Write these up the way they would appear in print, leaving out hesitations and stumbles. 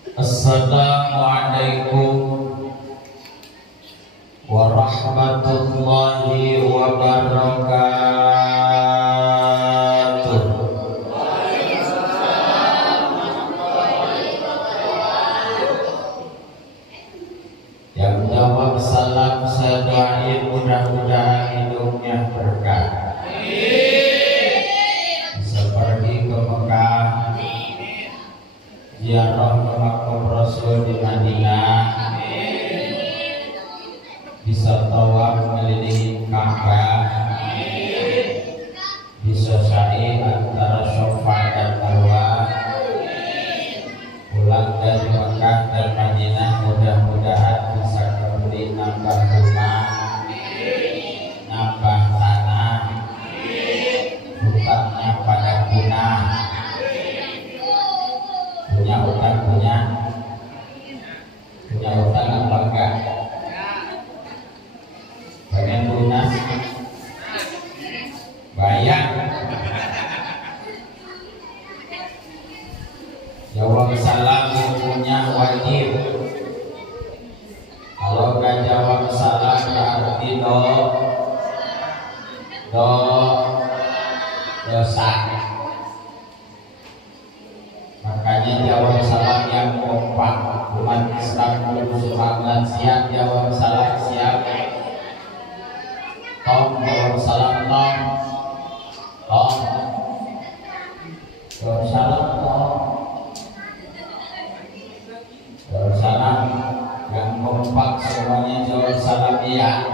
Assalamualaikum warahmatullahi wabarakatuh. Yang jawab salam saya doain mudah-mudahan hidupnya berkah. Bisa pergi ke Mekah, ziarah ke makam Rasul di Madinah, bisa tawaf mengelilingi Ka'bah, bisa sa'i antara Safa dan Marwa, pulang dari Mekah dan Madinah mudah-mudahan bisa kembali nambah rumah, nambah tanah, hutangnya pada punah. Punya utang apa enggak? Pengen lunas, bayar. Jawab salam hukumnya wajib. Kalau nggak jawab salam berarti dosa. Makanya jawab salam yang kompak. Umat Islam kudu semangat, siap jawab salam, siap. Tom jawab salam, Tom. Jawab salam, Tom. Jawab salam yang kompak semuanya jawab salam ya.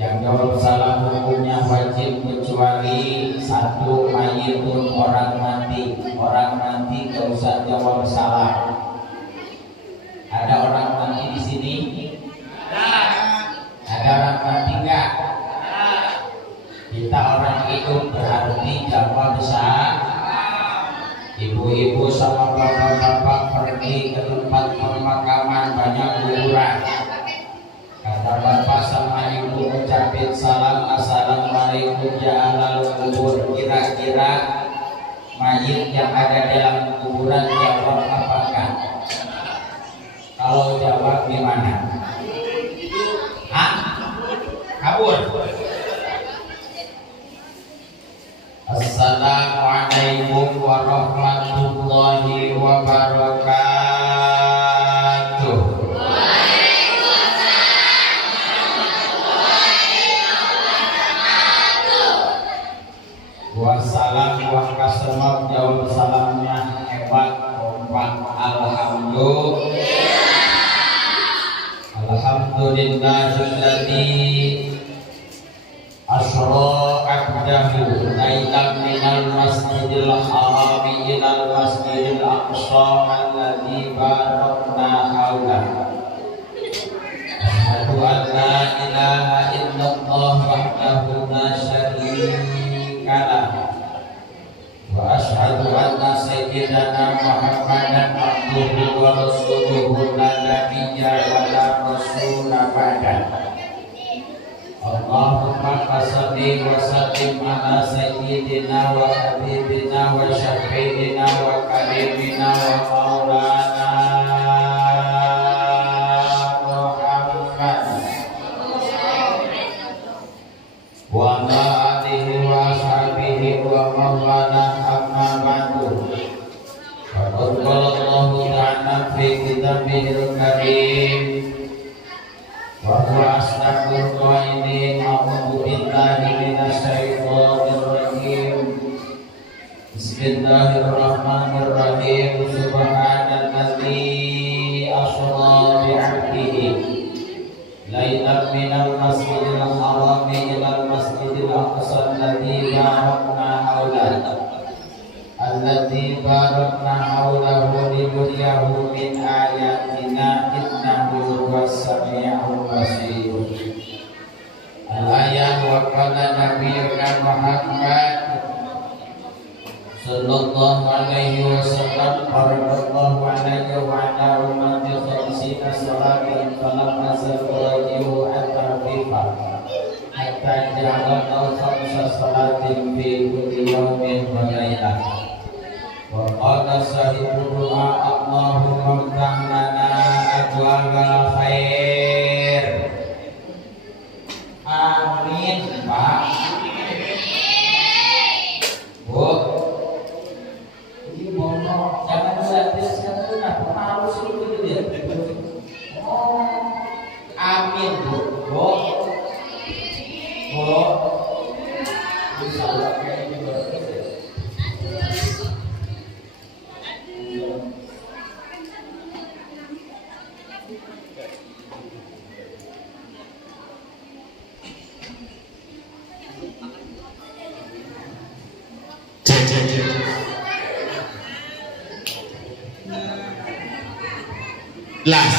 Yang jawab salam hukumnya wajib kecuali satu, mayitun, orang mati. Orang mati gak usah jawab salam. Ada orang mati di sini? Ada orang mati enggak? Kita orang hidup berarti jawab salam. Ibu-ibu sama bapak-bapak pergi ke tempat pemakaman banyak kuburan. Kata bapak sama ibu ucapin salam, assalamualaikum ya ahlal kubur. Kira-kira mayit yang ada dalam kuburan jawab apakah? Kalau jawab gimana? Hah? Kabur. Assalamualaikum warahmatullahi wabarakatuh. Wassalam wa kasemap jawab salamnya hebat kompak. Alhamdulillahilladzi asra abdahu lailan minal masjidil harami ilal masjidil aqsa alladzi barakna haulahu. Asyhadu an la ilaha illallah wahdahu la syarika lahu wa asyhadu anna sayyidana Muhammadan abduhu wa rasuluhu la nabiyya wa la rasula ba'dahu. Allahumma salli wa sallim ala sayyidina wa habibina wa syafi'ina wa karimina wa maulana Muhammad wa ala alihi wa sahbihi wa maulana amma ba'du. Faqad qala Allahu ta'ala fi kitabihil karim wa huwa asdaqul qailin a'udzu billahi minasy syaithanir rajim. Bismillahirrahmanirrahim. Subhanalladzi asra bi 'abdihi lailan minal masjidil harami ilal masjidil aqsa alladzi barakna haulahu linuriyahu min ayatina innahu huwas sami'ul basir. Al-ayat wa qala nabiyyuna Muhammad sallallahu alaihi wasallam qarrallahu alaihi wa ala ummati khamsina salatan falam nazal raji'u at-tarfifa hatta ja'ala khamsa salatin fi kulli yawmin wa lailah. Wa qala sahibu du'a Jangan gratiskan tunah, malu sih gitu dia. Amin bu, bu, bu. Bisa kayak gitu. Jelas.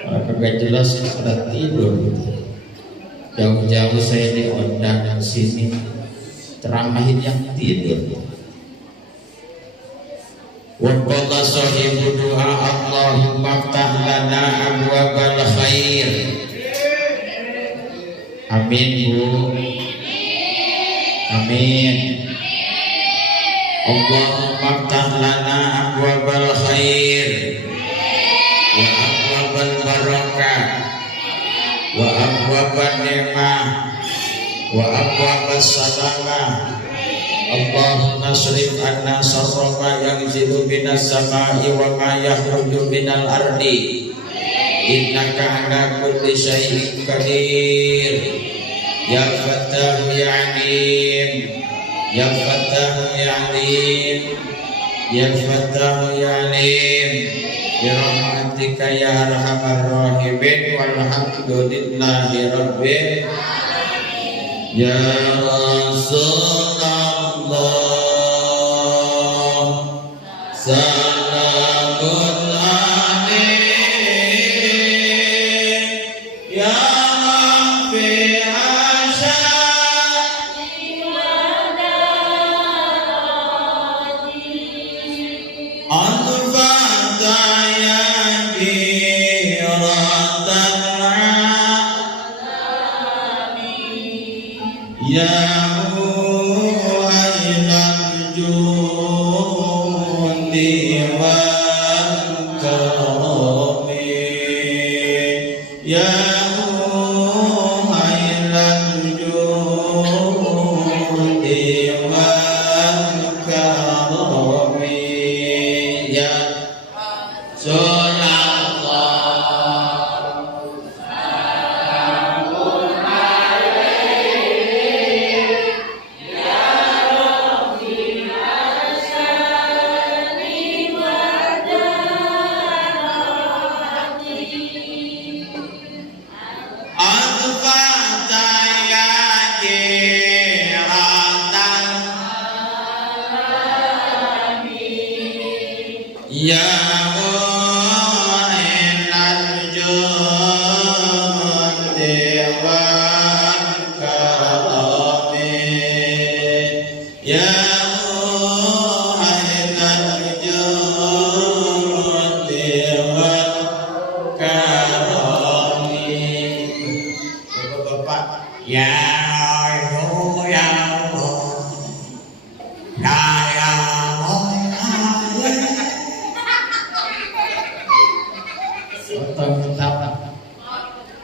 Kalau jelas sudah tidur. Jauh-jauh saya diundang ke sini ceramahin yang tidur. Wa qala sahibu du'a Allahumma ftah lana abwabal khair. Amin Bu. Amin. Allahumma ftah lana abwabal khair wa abwabal barakah wa abwabal ni'mah wa abwabal salamah. Allahumma srif anna sarra ma yanzilu minas samai wa ma yakhruju minal ardi innaka ala kulli syai'in qadir ya fattah ya alim ya fattah ya alim ya fattah ya alim bi rahmatika ya arhamar rahimin walhamdulillahi rabbil ya Rasulullah salamun alaik ya Rabbi asyadi al-fataya biratan ya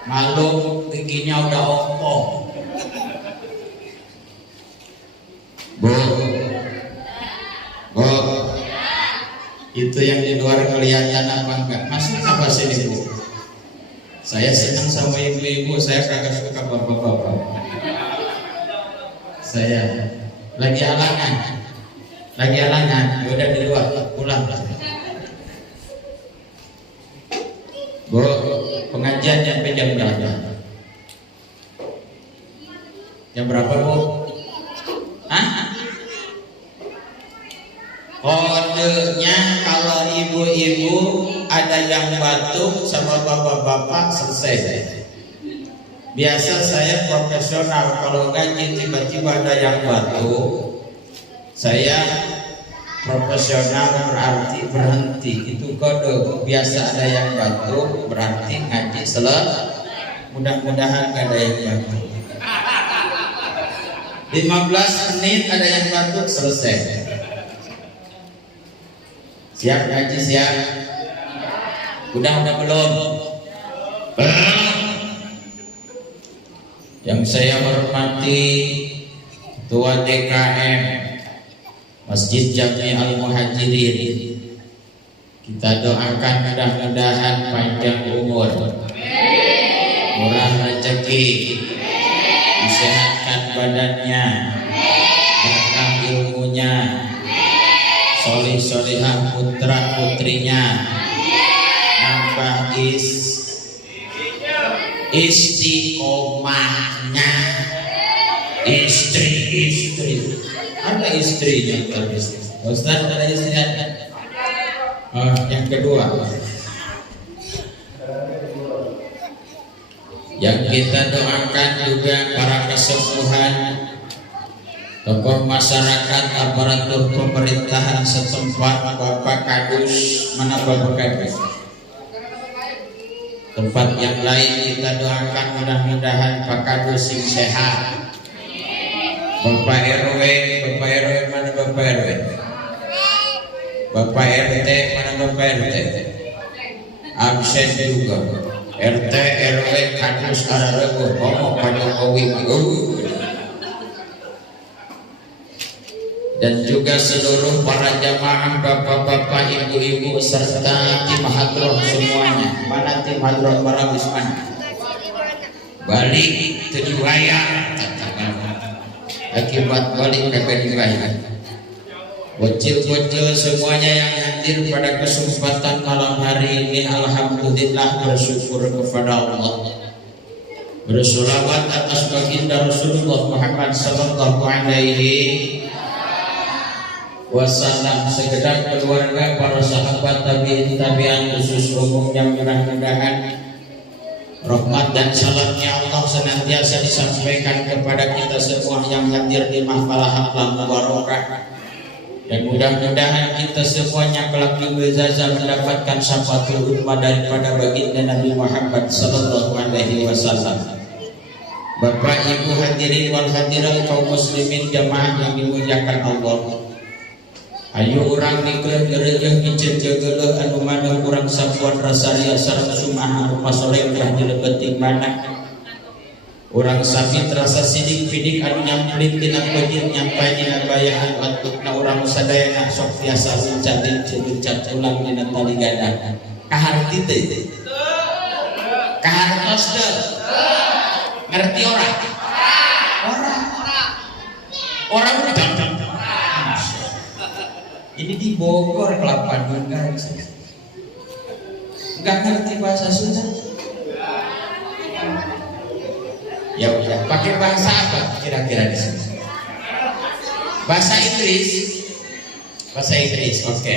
malu giginya udah ompong. Bu, Bu, itu yang di luar kelihatan apa enggak? Mas, apa sih di sini? Saya senang sama ibu-ibu, saya kagak suka bapak-bapak. Saya lagi halangan, udah di luar, pulang. Bu, pengajian sampai jam berapa? Jam berapa Bu? Hah? Kodenya kalau ibu-ibu ada yang batuk sama bapak-bapak selesai. Biasa saya profesional, kalau ngaji tiba-tiba ada yang batuk, saya profesional berarti berhenti. Itu kode. Biasa ada yang batuk berarti ngaji selesai. Mudah-mudahan gak ada yang batuk. 15 menit ada yang batuk selesai. Siap ngaji, siap? Udah belum? Yang saya hormati Ketua DKM Masjid Jami Al-Muhajirin, kita doakan mudah-mudahan panjang umur, murah rezeki, disehatkan badannya, berkah ilmunya, solih-solihah putra putrinya, nambah istiqomahnya, istri ada istrinya terus. Ustaz ada istri ada. Yang kedua yang kita doakan juga para kesepuhan, tokoh masyarakat, aparatur pemerintahan setempat, Bapak Kadus, mana Bapak Kadus? Tempat yang lain kita doakan mudah-mudahan Pak Kadus sehat. Bapak RW mana Bapak RW? Bapak RT mana Bapak RT? Absen juga. RT RW Kadus Ararego ngomong Pak Jokowi. Dan juga seluruh para jamaah, bapak-bapak, ibu-ibu serta tim hadroh semuanya. Mana tim hadroh para wisman? Balik ke Diwaya. Akibat balik ke Diwaya. Bocil-bocil semuanya yang hadir pada kesempatan malam hari ini, alhamdulillah bersyukur kepada Allah. Bersolawat atas baginda Rasulullah Muhammad sallallahu alaihi wasallam, segenap keluarga, para sahabat, tabi'in, tabi'an, khusus umumnya, mudah-mudahan rahmat dan salamnya Allah senantiasa disampaikan kepada kita semua yang hadir di mahfalah Haflah Mubarakah, dan mudah-mudahan kita semuanya kelak di Jaza mendapatkan syafaatul ummah daripada baginda Nabi Muhammad sallallahu alaihi wasallam. Bapak Ibu hadirin wal hadirat kaum muslimin jamaah yang dimuliakan Allah. Ayo orang nikah gereja kicet jagala anu mana urang sapuan rasaria sareng sumah rumah solehah dilebeting mana urang sabit rasa sidik pidik anu nyamplit tina pedir nyampai dina bayahan watukna urang sadayana sok biasa uncatin ceuncat ulang dina tali gada kaharti teh kahartos teh ngerti orang udah ini di Bogor Kelapa Nunggal nggak ngerti bahasa Sunda, ya udah pakai bahasa apa kira-kira di sini? Bahasa Inggris, oke.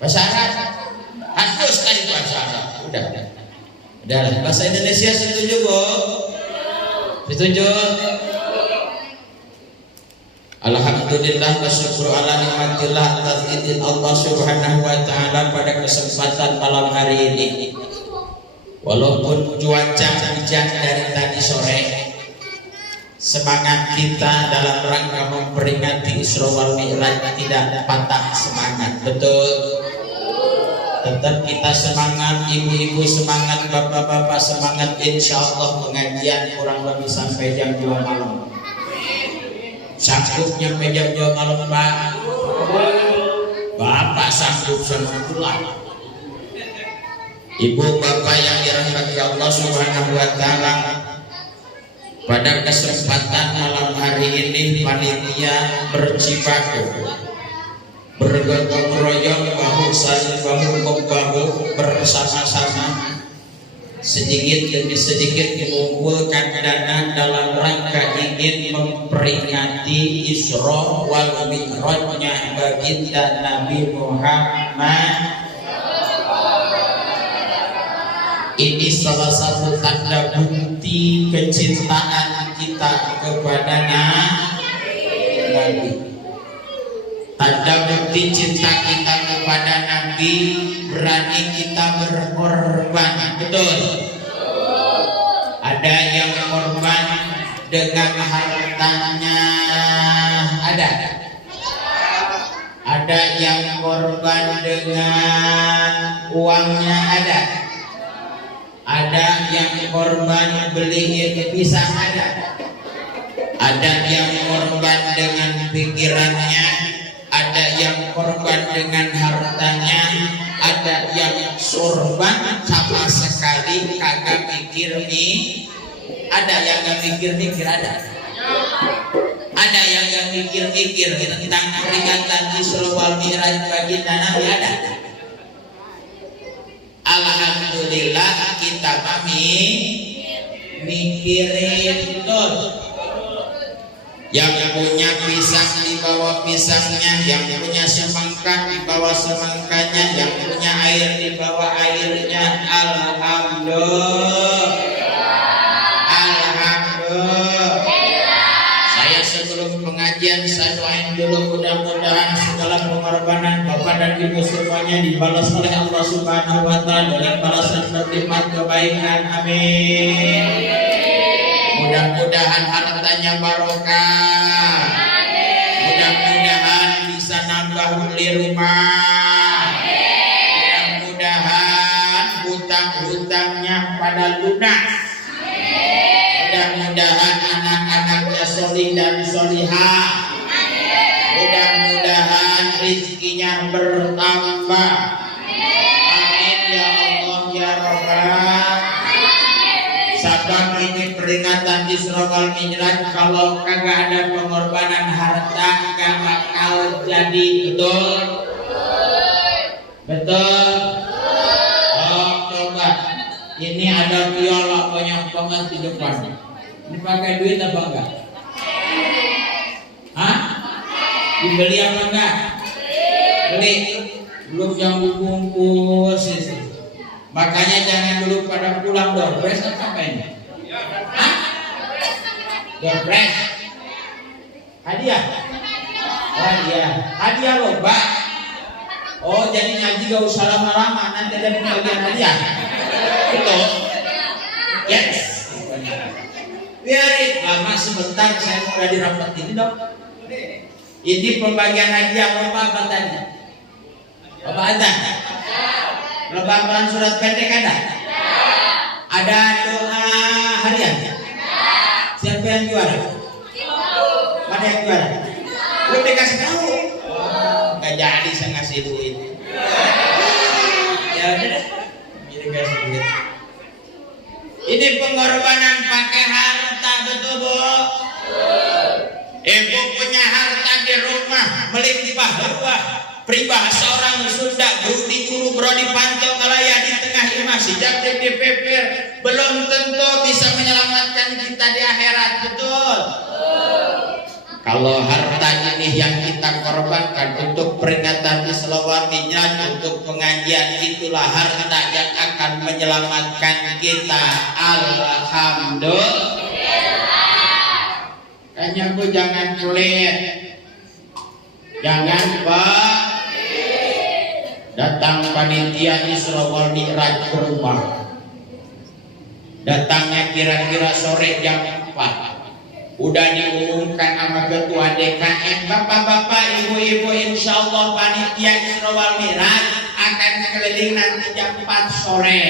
Bahasa Arab, harus tadi bahasa Arab, udah. Bahasa Indonesia setuju Bu? Setuju? Alhamdulillah wa syukur ala nikmatillah atas izin Allah subhanahu wa ta'ala pada kesempatan malam hari ini. Walaupun cuaca hujan dari tadi sore, semangat kita dalam rangka memperingati Isra wal Mi'raj tidak patah semangat. Betul? Tetap kita semangat, ibu-ibu semangat, bapak-bapak semangat. Insya Allah pengajian kurang lebih sampai jam 2 malam. Sanggup nyampe jam 2 malam Pak? Bapak sanggup sama pulang. Ibu bapak yang dirahmati Allah subhanahu wa ta'ala, pada kesempatan malam hari ini panitia berjibaku bergotong royong bahu saling bahu membahu bersama-sama sedikit demi sedikit mengumpulkan dana dalam rangka ingin memperingati Isra wal Mi'rajnya baginda Nabi Muhammad. Ini salah satu tanda bukti kecintaan kita kepada Nabi. Tanda bukti cinta kita kepada Nabi, berani kita berkorban. Betul? Ada yang korban dengan hartanya, ada yang korban dengan uangnya, ada yang korban beliin pisang, Ada yang korban dengan pikirannya, ada yang korban dengan hartanya, ada yang sorban sama sekali kagak mikir nih, ada yang gak mikir-mikir, ada yang gak mikir-mikir tentang peringatan Isra wal Mi'raj bagi Nabi ada. Alhamdulillah kita mami mikirin tuh. Yang punya pisang dibawa pisangnya, yang punya semangka dibawa semangkanya, yang punya air dibawa airnya. Alhamdulillah. Saya sebelum pengajian saya doain dulu, mudah-mudahan segala pengorbanan Bapak dan Ibu semuanya dibalas oleh Allah Subhanahu wa taala dengan balasan berlipat kebaikan. Amin. Mudah-mudahan hartanya barokah. Mudah-mudahan bisa nambah beli rumah. Mudah-mudahan hutang-hutangnya pada lunas. Mudah-mudahan anak-anaknya solih dan solihah. Mudah-mudahan rezekinya bertambah. Amin ya Allah ya Rabbal. Sabab ini peringatan Isra wal Mi'raj, kalau kagak ada pengorbanan harta gak bakal jadi. Betul? Betul? Oh coba, ini ada piola banyak banget di depan. Ini pakai duit apa enggak? Hah? Dibeli apa enggak? Beli? Belum yang bungkus sih. Makanya jangan dulu pada pulang doorpress apa ini? Hah? Doorpress? Hadiah? Hadiah lomba. Oh jadi ngaji gak usah lama-lama, nanti ada pembagian hadiah. Betul? Yes. Biarin lama sebentar, saya mau udah dirapat ini dong. Ini pembagian hadiah lomba apa tadi? Apa ada? Lebaran surat pendek ada? Ada doa harian? Siapa yang juara? Mana yang juara? Belum dikasih tahu. Gak jadi saya ngasih duit. Ya udah deh, ini kasih duit. Ini pengorbanan pakai harta, betul Bu? Ibu punya harta di rumah, melimpah ruah. Peribahasa orang Sunda, berudi guru brodi pantau ngelaya di tengah imah sejak DPP belum tentu bisa menyelamatkan kita di akhirat. Betul? Kalau harta ini yang kita korbankan untuk peringatan Isra wal Mi'raj, untuk pengajian, itulah harta yang akan menyelamatkan kita. Alhamdulillah. Kayaknya Bu jangan pelit, jangan Pak. Datang panitia Isra wal Mi'raj ke rumah. Datangnya kira-kira sore jam 4. Udah diumumkan sama ketua DKM, bapak-bapak, ibu-ibu, insya Allah panitia Isra wal Mi'raj akan keliling nanti jam 4 sore.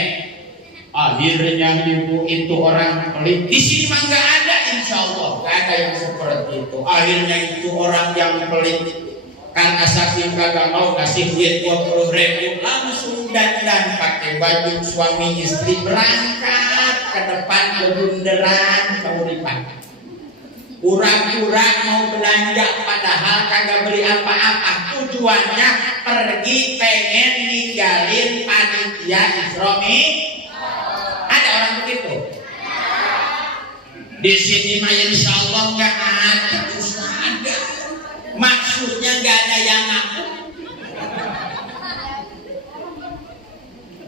Akhirnya ibu itu orang pelit. Di sini mah nggak ada, insya Allah nggak ada yang seperti itu. Akhirnya itu orang yang pelit. Karena saking kagak mau kasih duit 20.000, langsung dandan pakai baju suami istri berangkat ke depan ke bundaran Kauripan. Pura-pura mau belanja padahal kagak beli apa-apa. Tujuannya pergi pengen ninggalin panitia Isra Mi'raj. Ada orang begitu? Di sini mah insya Allah nggak ada. Maksudnya gak ada yang ngaku,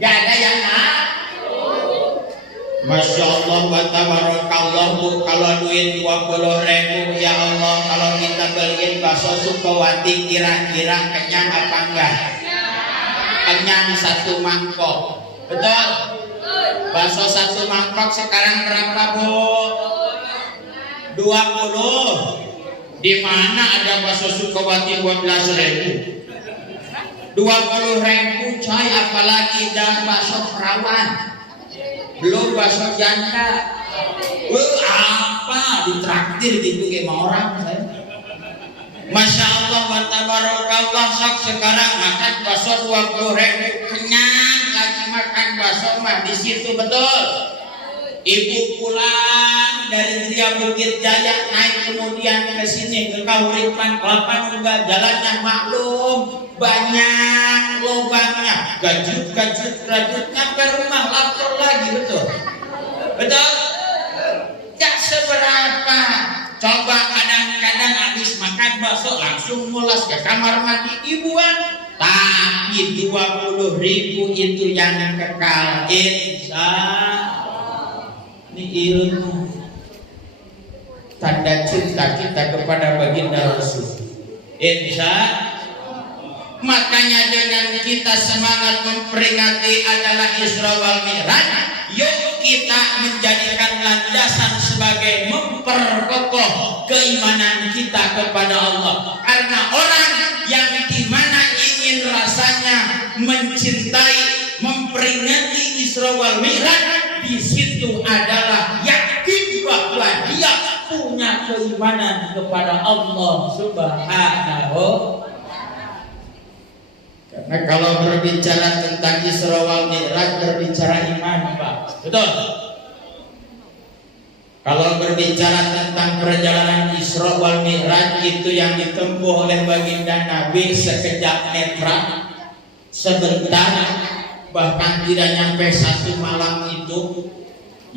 gak ada yang ngaku. Masya Allah wa tabarakallah Bu, kalau duit 20.000 ya Allah, kalau kita beliin bakso Sukawati kira-kira kenyang apa enggak? Kenyang 1 mangkok. Betul? Bakso 1 mangkok sekarang berapa Bu? 20. Di mana ada bakso Sukawati 12.000? 20.000 coy, apalagi dan bakso perawan. Belum bakso janda. Apa ditraktir gitu kayak mau orang saya. Masya Allah wa tabarakallah, sak sekarang makan bakso 20.000 kenyang, lagi makan bakso mah di situ betul. Ibu pulang dari Gria Bukit Jaya naik kemudian ke sini ke Kahuripan Kelapa juga jalannya maklum banyak lubangnya, gajut nyampe rumah lapar lagi betul. Betul? Gak seberapa. Coba kadang-kadang habis makan bakso langsung mulas ke kamar mandi ibuan. Tapi 20.000 itu yang kekal. Insya ini ilmu tanda cinta kita kepada baginda Rasul. Insya makanya dengan kita semangat memperingati adalah Isra wal Mi'raj, yuk kita menjadikan landasan sebagai memperkokoh keimanan kita kepada Allah. Karena orang yang dimana ingin rasanya mencintai, memperingati Isra wal Mi'raj, di situ adalah yakin bahwa dia punya keimanan kepada Allah Subhanahu. Karena kalau berbicara tentang Isra wal Mi'raj berbicara iman, Pak. Betul? Kalau berbicara tentang perjalanan Isra wal Mi'raj itu yang ditempuh oleh baginda Nabi sekejap netra, sebentar, bahkan tidak nyampe 1 malam itu,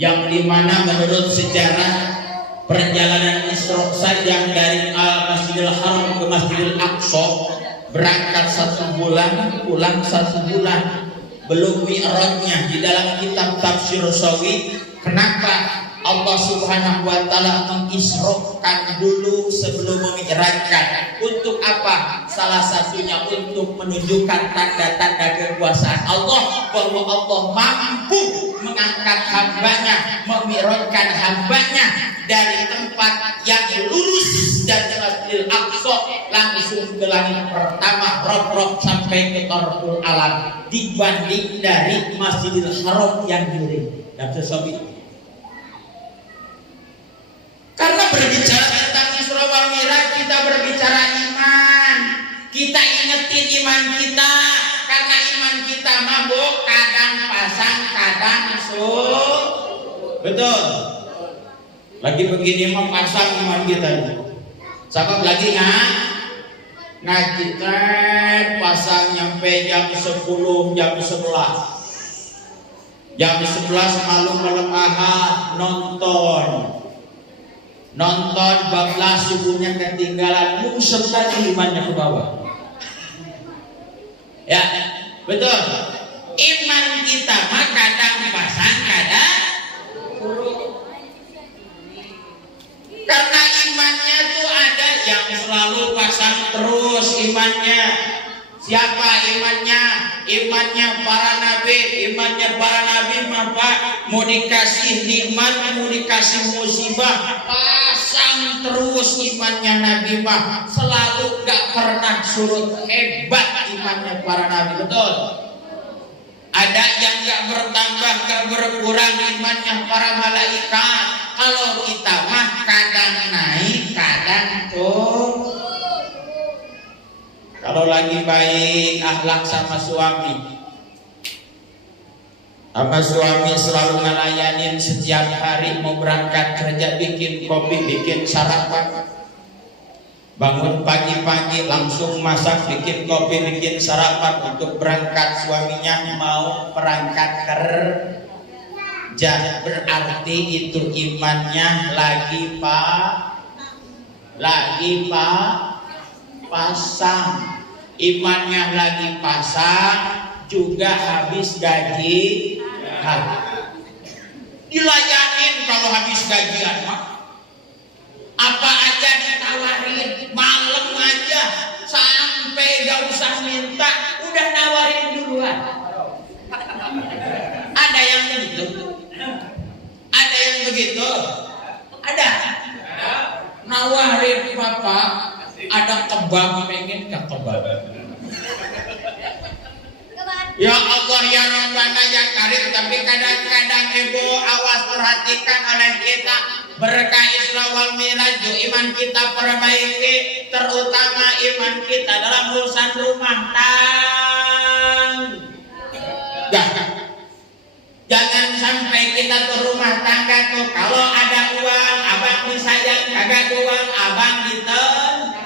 yang dimana menurut sejarah perjalanan Isra saja dari Masjidil Haram ke Masjidil Aqsa berangkat 1 bulan, pulang 1 bulan, belum mi'rajnya. Di dalam kitab tafsir Sawi, kenapa Allah Subhanahu wa taala mengisrokan dulu sebelum memi'rajkan? Untuk apa? Salah satunya untuk menunjukkan tanda-tanda kekuasaan Allah, bahwa Allah mampu mengangkat hambanya, memi'rajkan hambanya dari tempat yang lurus dan Masjidil Aqsa langsung ke langit pertama, rob sampai ke Tarful Alam, dibanding dari Masjidil Haram yang miring. Dan sesuatu karena berbicara tentang Isra wal Mi'raj, kita berbicara iman. Kita ingetin iman kita, karena iman kita mabuk, kadang pasang, kadang masuk. Betul. Lagi begini mau pasang iman kita. Sabab lagi ngaji pasang nyampe jam 10, jam 11. Jam 11 malam ahad nonton bablas subuhnya ketinggalan, musem lagi imannya ke bawah. Ya, betul. Iman kita mah kadang pasang, kadang karena imannya tuh ada yang selalu pasang terus imannya. Siapa imannya? Imannya para nabi. Imannya para nabi mah Pak, mau dikasih nikmat, mau dikasih musibah, pasang terus imannya Nabi mah, selalu gak pernah surut. Hebat imannya para nabi. Betul? Ada yang gak bertambah, gak berkurang imannya para malaikat. Kalau kita mah kadang naik, kadang turun. Kalau lagi baik akhlak sama suami selalu ngelayanin setiap hari, mau berangkat kerja bikin kopi, bikin sarapan. Bangun pagi-pagi langsung masak, bikin kopi, bikin sarapan untuk berangkat. Suaminya mau berangkat kerja, berarti itu imannya lagi pasang. Imannya lagi pasang, juga habis gaji. Dilayanin kalau habis gajian mah. Apa aja ditawarin, malam aja sampai gak usah minta, udah nawarin duluan. Ada yang begitu? Ada yang begitu? Ada. Nawarin papa, ada kebab, pengen ke kebab. Ya Allah ya Rabbana ya Karim, tapi kadang-kadang ibu awas perhatikan oleh kita berkah Isra wal Mi'raj, iman kita perbaiki, terutama iman kita dalam urusan rumah tangga. Jangan sampai kita ke rumah tangga tuh kalau ada uang abang disayang, kagak uang abang diten.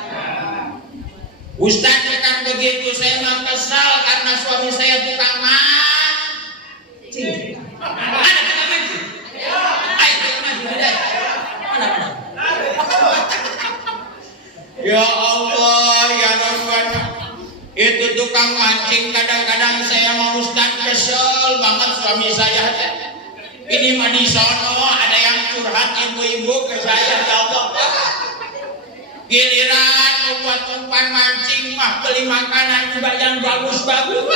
Ustaz kan begitu, saya mah kesal karena suami saya tukang mancing. Ada tukang mancing? Ayo tukang mancing ada. Mana? Ya Allah ya Rabbana, itu tukang mancing kadang-kadang saya mau Ustaz kesel banget suami saya. Ini mah di sono ada yang curhat ibu-ibu ke saya, ya Allah. Giliran membuat umpan mancing mah beli makanan juga yang bagus-bagus.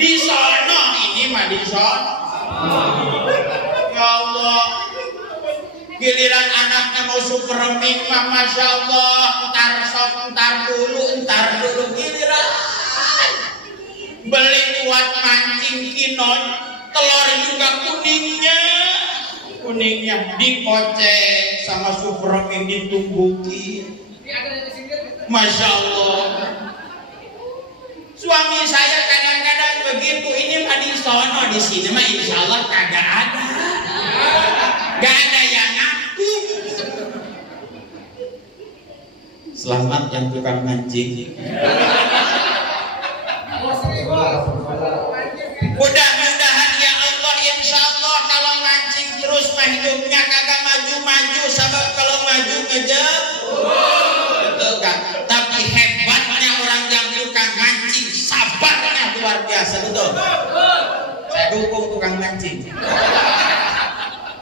Di sono ini mah di sono. Ya Allah. Giliran anaknya mau superming mah masya Allah, entar dulu giliran beli buat mancing kinon, telur juga kuningnya dikocek sama superming ditumbukin. Masya Allah. Suami saya kadang-kadang begitu, ini mah di sono, di sini mah insya Allah kagak ada. Gak ada yang ngaku. Selamat yang tukang mancing. Mudah-mudahan ya Allah, insya Allah kalau mancing terus mah hidupnya kagak maju-maju, sebab kalau maju ngejep. Betul kan? Tapi hebatnya orang yang tukang mancing, sabarnya luar biasa, betul. Saya dukung tukang mancing.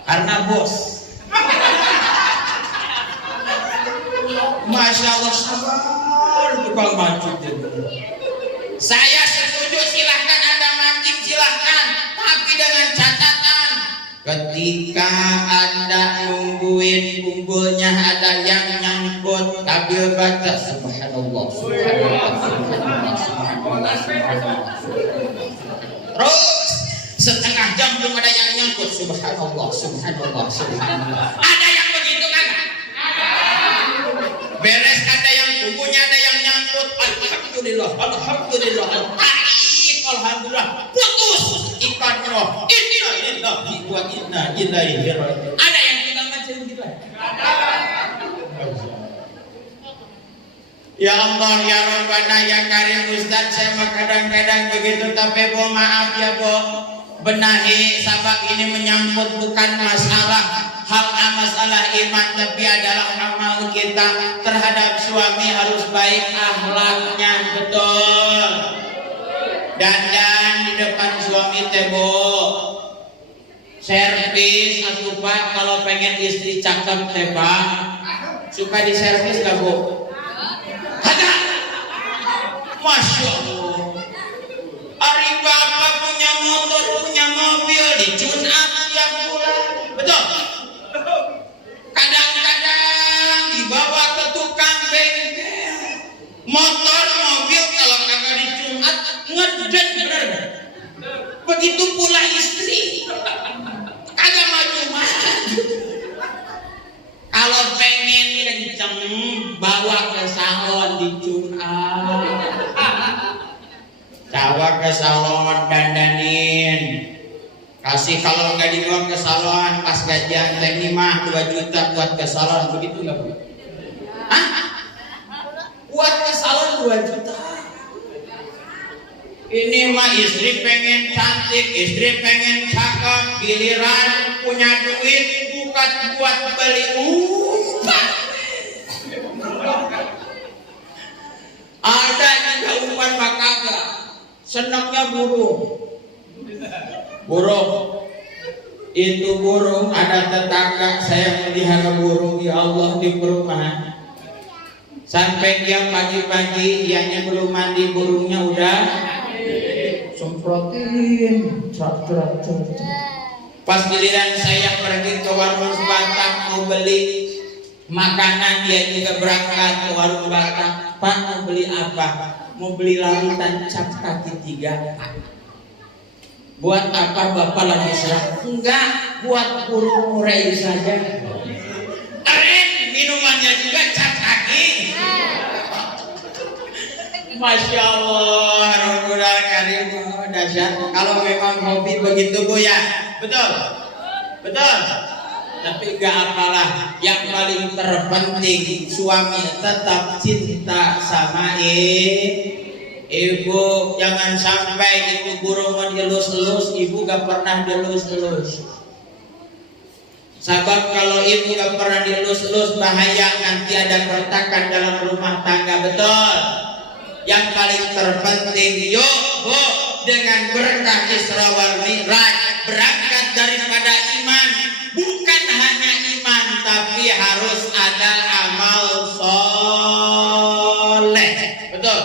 Karena bos, masya Allah sabar tukang mancing. Saya setuju, silahkan Anda mancing, silahkan, tapi dengan catatan ketika Anda nungguin kumpulnya ada yang nyangkut, sambil baca subhanallah, subhanallah, subhanallah, subhanallah, subhanallah. Terus setengah jam belum ada yang nyangkut, subhanallah, subhanallah, subhanallah. Ada yang begitu kan? Beres ada yang kumpulnya ada yang nyangkut, alhamdulillah, alhamdulillah, tarik, alhamdulillah, putus ikannya. Innalillahi wa inna ilaihi raji'un. Ada yang tukang mancing begitu? Ya Allah ya Rabbana ya Karim, Ustaz saya mah kadang-kadang begitu, tapi Bu maaf ya Bu, benahi sabak ini menyangkut bukan masalah masalah iman, tapi adalah amal kita terhadap suami harus baik akhlaknya, betul. Dandan di depan suami teh Bu, servis atuh Pak, kalau pengen istri cakep teh Pak, suka diservis gak Bu? Kagak. Masya Allah. Ari bapak punya motor, punya mobil, dicun up tiap bulan, betul. Kadang-kadang dibawa ke tukang bengkel, motor, mobil kalau kagak dicun up ngedet bener. Begitu pula istri, kagak maju-maju. Kalau pengen kenceng, bawa ke salon dicun up. Bawa ke salon, dandanin, kasih. Kalau nggak dibawa ke salon pas gajian teh ini mah 2 juta buat ke salon, begitu nggak Bu? Hah? Buat ke salon 2 juta. Ini mah istri pengen cantik, istri pengen cakep, giliran punya duit bukan buat beli umpan. Ada juga umpan mah kagak. Senangnya burung. Itu burung, ada tetangga saya melihara burung, ya Allah, di perumahan. Sampai dia pagi-pagi dianya belum mandi, burungnya udah semprotin. Pas giliran saya pergi ke warung Batak mau beli makanan, dia juga berangkat ke warung Batak. Pak mau beli apa? mau beli larutan cap kaki 3, Pak. Buat apa Bapak lagi serah? Enggak, buat burung murai saja. Aren, minumannya juga cap kaki. Masya Allah, Rabbul Karim, dahsyat. Kalau memang hobi begitu Bu ya, betul, betul. Tapi gak apalah, yang paling terpenting suami tetap cinta sama ibu. Jangan sampai ibu burung dilus-elus, ibu gak pernah dilus-elus. Sebab kalau ibu gak pernah dilus-elus bahaya, nanti ada keretakan dalam rumah tangga, betul. Yang paling terpenting, yuk Bu, dengan berkah Isra wal Mi'raj, berangkat daripada iman. Bukan hanya iman, tapi harus ada amal soleh. Betul.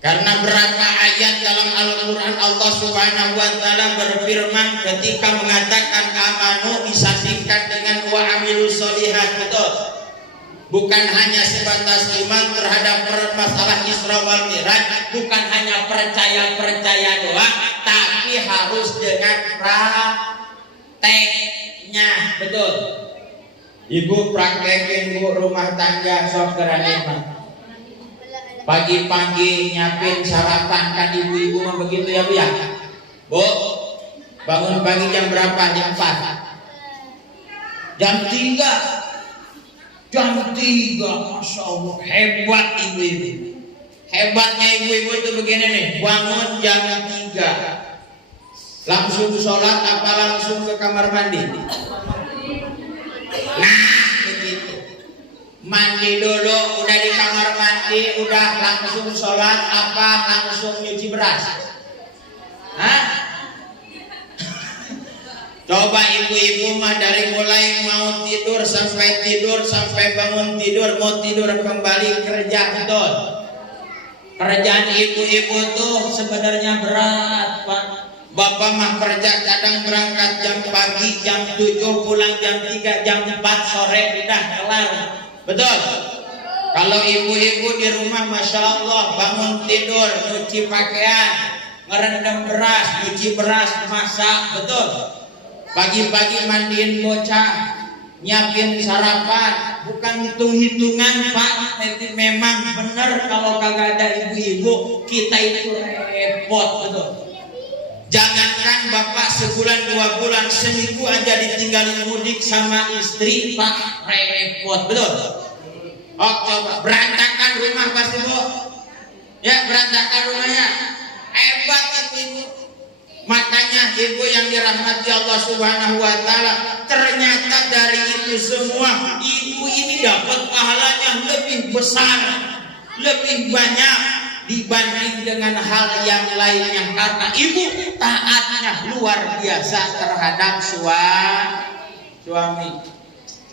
Karena berapa ayat dalam Al-Quran Allah Subhanahu wa Ta'ala berfirman ketika mengatakan amanu disandingkan dengan wa amilus solihat. Betul. Bukan hanya sebatas iman terhadap masalah Isra wal Mi'raj, bukan hanya percaya doang, tapi harus dengan prakteknya. Betul. Ibu praktekin Bu rumah tangga sok keranima. Pagi-pagi nyiapin sarapan kan ibu-ibu mah begitu ya Bu ya. Bu, bangun pagi jam berapa? Jam 4. Jam 3. Jam 3, Masya Allah, hebat ibu-ibu. Hebatnya ibu-ibu itu begini nih, bangun jam 3, langsung sholat apa langsung ke kamar mandi? Nah begitu, mandi dulu, udah di kamar mandi, udah langsung sholat apa langsung nyuci beras? Hah? Coba ibu-ibu mah dari mulai mau tidur sampai bangun tidur, mau tidur kembali kerja, betul. Kerjaan ibu-ibu tuh sebenarnya berat, Pak. Bapak mah kerja kadang berangkat jam pagi, jam 7 pulang jam 3, jam 4 sore udah kelar. Betul. Kalau ibu-ibu di rumah Masya Allah bangun tidur, nyuci pakaian, ngerendam beras, nyuci beras, masak, betul. Pagi-pagi mandiin bocah, nyiapin sarapan, bukan hitung-hitungan Pak. Tapi memang benar kalau kagak ada ibu-ibu kita itu repot, betul. Jangankan Bapak sebulan 2 bulan, seminggu aja ditinggalin mudik sama istri Pak, repot, betul. Oh coba berantakan rumah pasti Bu, ya berantakan rumahnya, hebat ibu-ibu. Makanya ibu yang dirahmati Allah Subhanahu wa Ta'ala, ternyata dari itu semua ibu ini dapat pahalanya lebih besar, lebih banyak dibanding dengan hal yang lainnya, karena ibu taatnya luar biasa terhadap suami.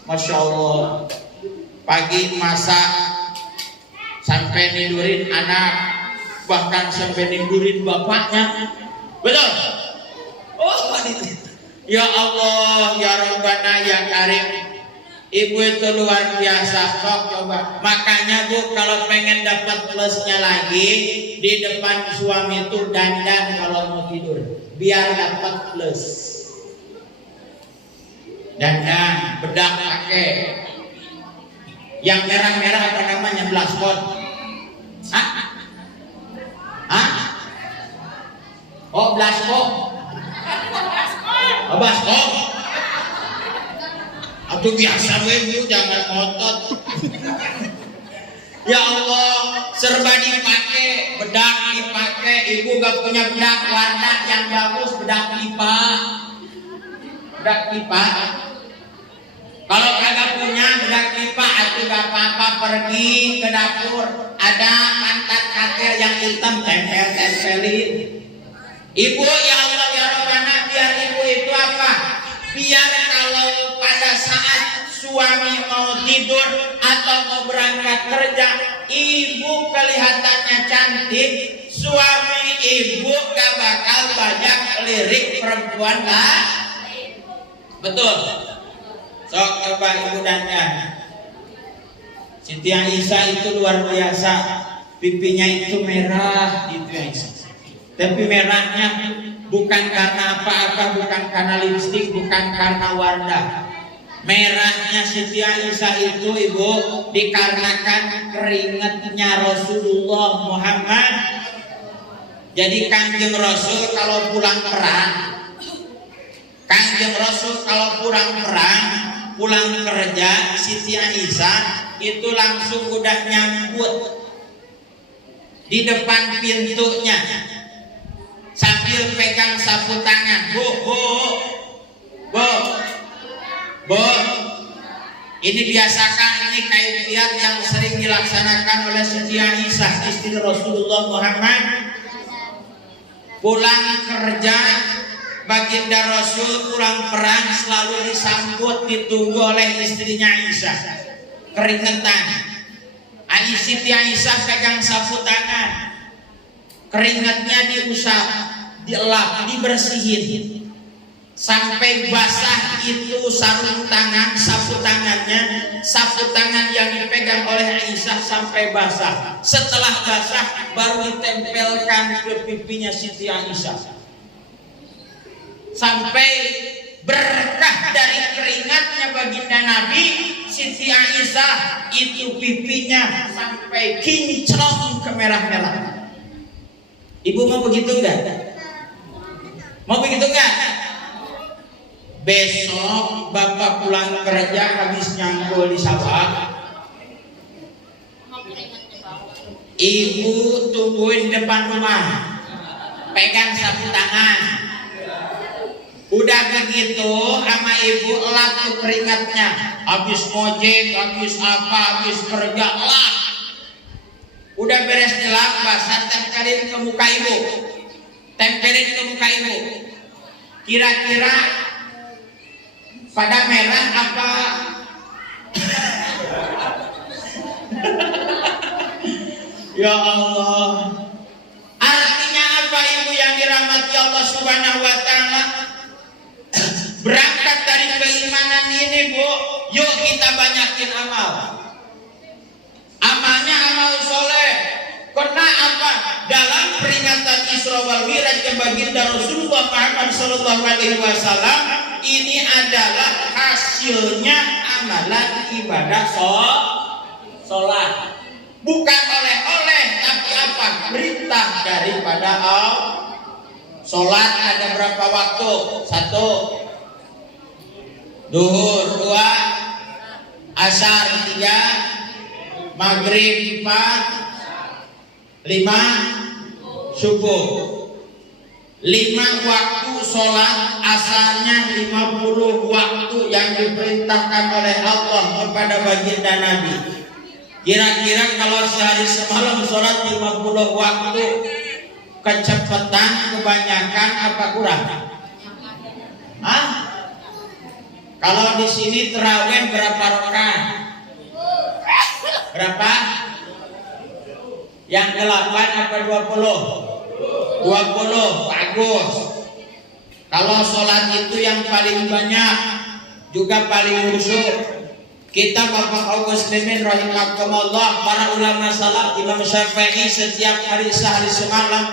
Masya Allah, pagi masak sampai nidurin anak, bahkan sampai nidurin bapaknya. Betul. Oh, ya Allah, ya Rabbana, ya Karim. Ibu itu luar biasa. Kok coba. Makanya Bu, kalau pengen dapat plusnya lagi, di depan suami itu dandan kalau mau tidur, biar dapat plus. Dandan, bedak pakai. Yang merah-merah apa namanya? Blaskon. Hah? Hah? Oh, blasko. Oh, blasko. Itu biasa Bu, jangan ngotot. Ya Allah, serba dipakai, bedak dipakai. Ibu gak punya bedak warna yang bagus, bedak pipa. Bedak pipa. Kalau kagak punya bedak pipa, itu gak apa-apa, pergi ke dapur. Ada pantat katil yang hitam, tempelin. Ibu, ya Allah ya Rabbana, biar ibu itu apa? Biar kalau pada saat suami mau tidur atau mau berangkat kerja, ibu kelihatannya cantik, suami ibu gak bakal banyak lirik perempuan lah. Betul. Sok coba ibu dandan. Siti Aisyah itu luar biasa. pipinya itu merah gitu Aisyah. Tapi merahnya bukan karena apa-apa, bukan karena lipstik, bukan karena warna. Merahnya Siti Aisyah itu ibu dikarenakan keringatnya Rasulullah Muhammad. Jadi Kanjeng Rasul kalau pulang perang, Kanjeng Rasul kalau pulang perang, pulang kerja, Siti Aisyah itu langsung udah nyambut di depan pintunya sambil pegang sapu tangan. Bu, ini biasakan, ini kaifiat yang sering dilaksanakan oleh Siti Aisyah istri Rasulullah Muhammad. Pulang kerja, baginda Rasul pulang perang selalu disambut, ditunggu oleh istrinya Aisyah. Keringetan, Siti Aisyah pegang sapu tangan, keringatnya diusap, dielap, dibersihin sampai basah itu sarung tangan, sapu tangan yang dipegang oleh Aisyah sampai basah. Setelah basah baru ditempelkan ke pipinya Siti Aisyah. Sampai berkah dari keringatnya baginda Nabi, Siti Aisyah itu pipinya sampai kinclong kemerah-merah. Ibu mau begitu enggak? Mau begitu enggak? Besok bapak pulang kerja habis nyangkul di sawah, ibu tungguin depan rumah, pegang sapu tangan. Udah begitu sama ibu elap tuh keringatnya, habis ngojek, habis apa, habis kerja elap. Udah beres dilap, basah, tempelin ke muka ibu, kira-kira pada merah apa? Ya Allah, artinya apa ibu yang dirahmati Allah Subhanahu wa Ta'ala? Berangkat dari keimanan ini bu, yuk kita banyakin amal. Amalnya amal soleh. Karena apa? Dalam peringatan Isra wal Mi'raj ke baginda Rasulullah Muhammad sallallahu alaihi wasallam, ini adalah hasilnya amalan ibadah sholat. Bukan oleh-oleh, tapi apa? Perintah daripada Allah. Sholat ada berapa waktu? 1, duhur 2, asar 3, maghrib 4, 5, subuh. 5 waktu sholat, asalnya 50 waktu yang diperintahkan oleh Allah kepada baginda Nabi. Kira-kira kalau sehari semalam sholat 50 waktu, kecepatan kebanyakan apa kurang? Hah? Kalau di sini terawih berapa rakaat? Berapa? Yang 8 apa 20? 20, bagus. Kalau sholat itu yang paling banyak, juga paling khusyuk. Kita bapak kaum muslimin rahimakumullah, para ulama salaf, Imam Syafi'i setiap hari sehari semalam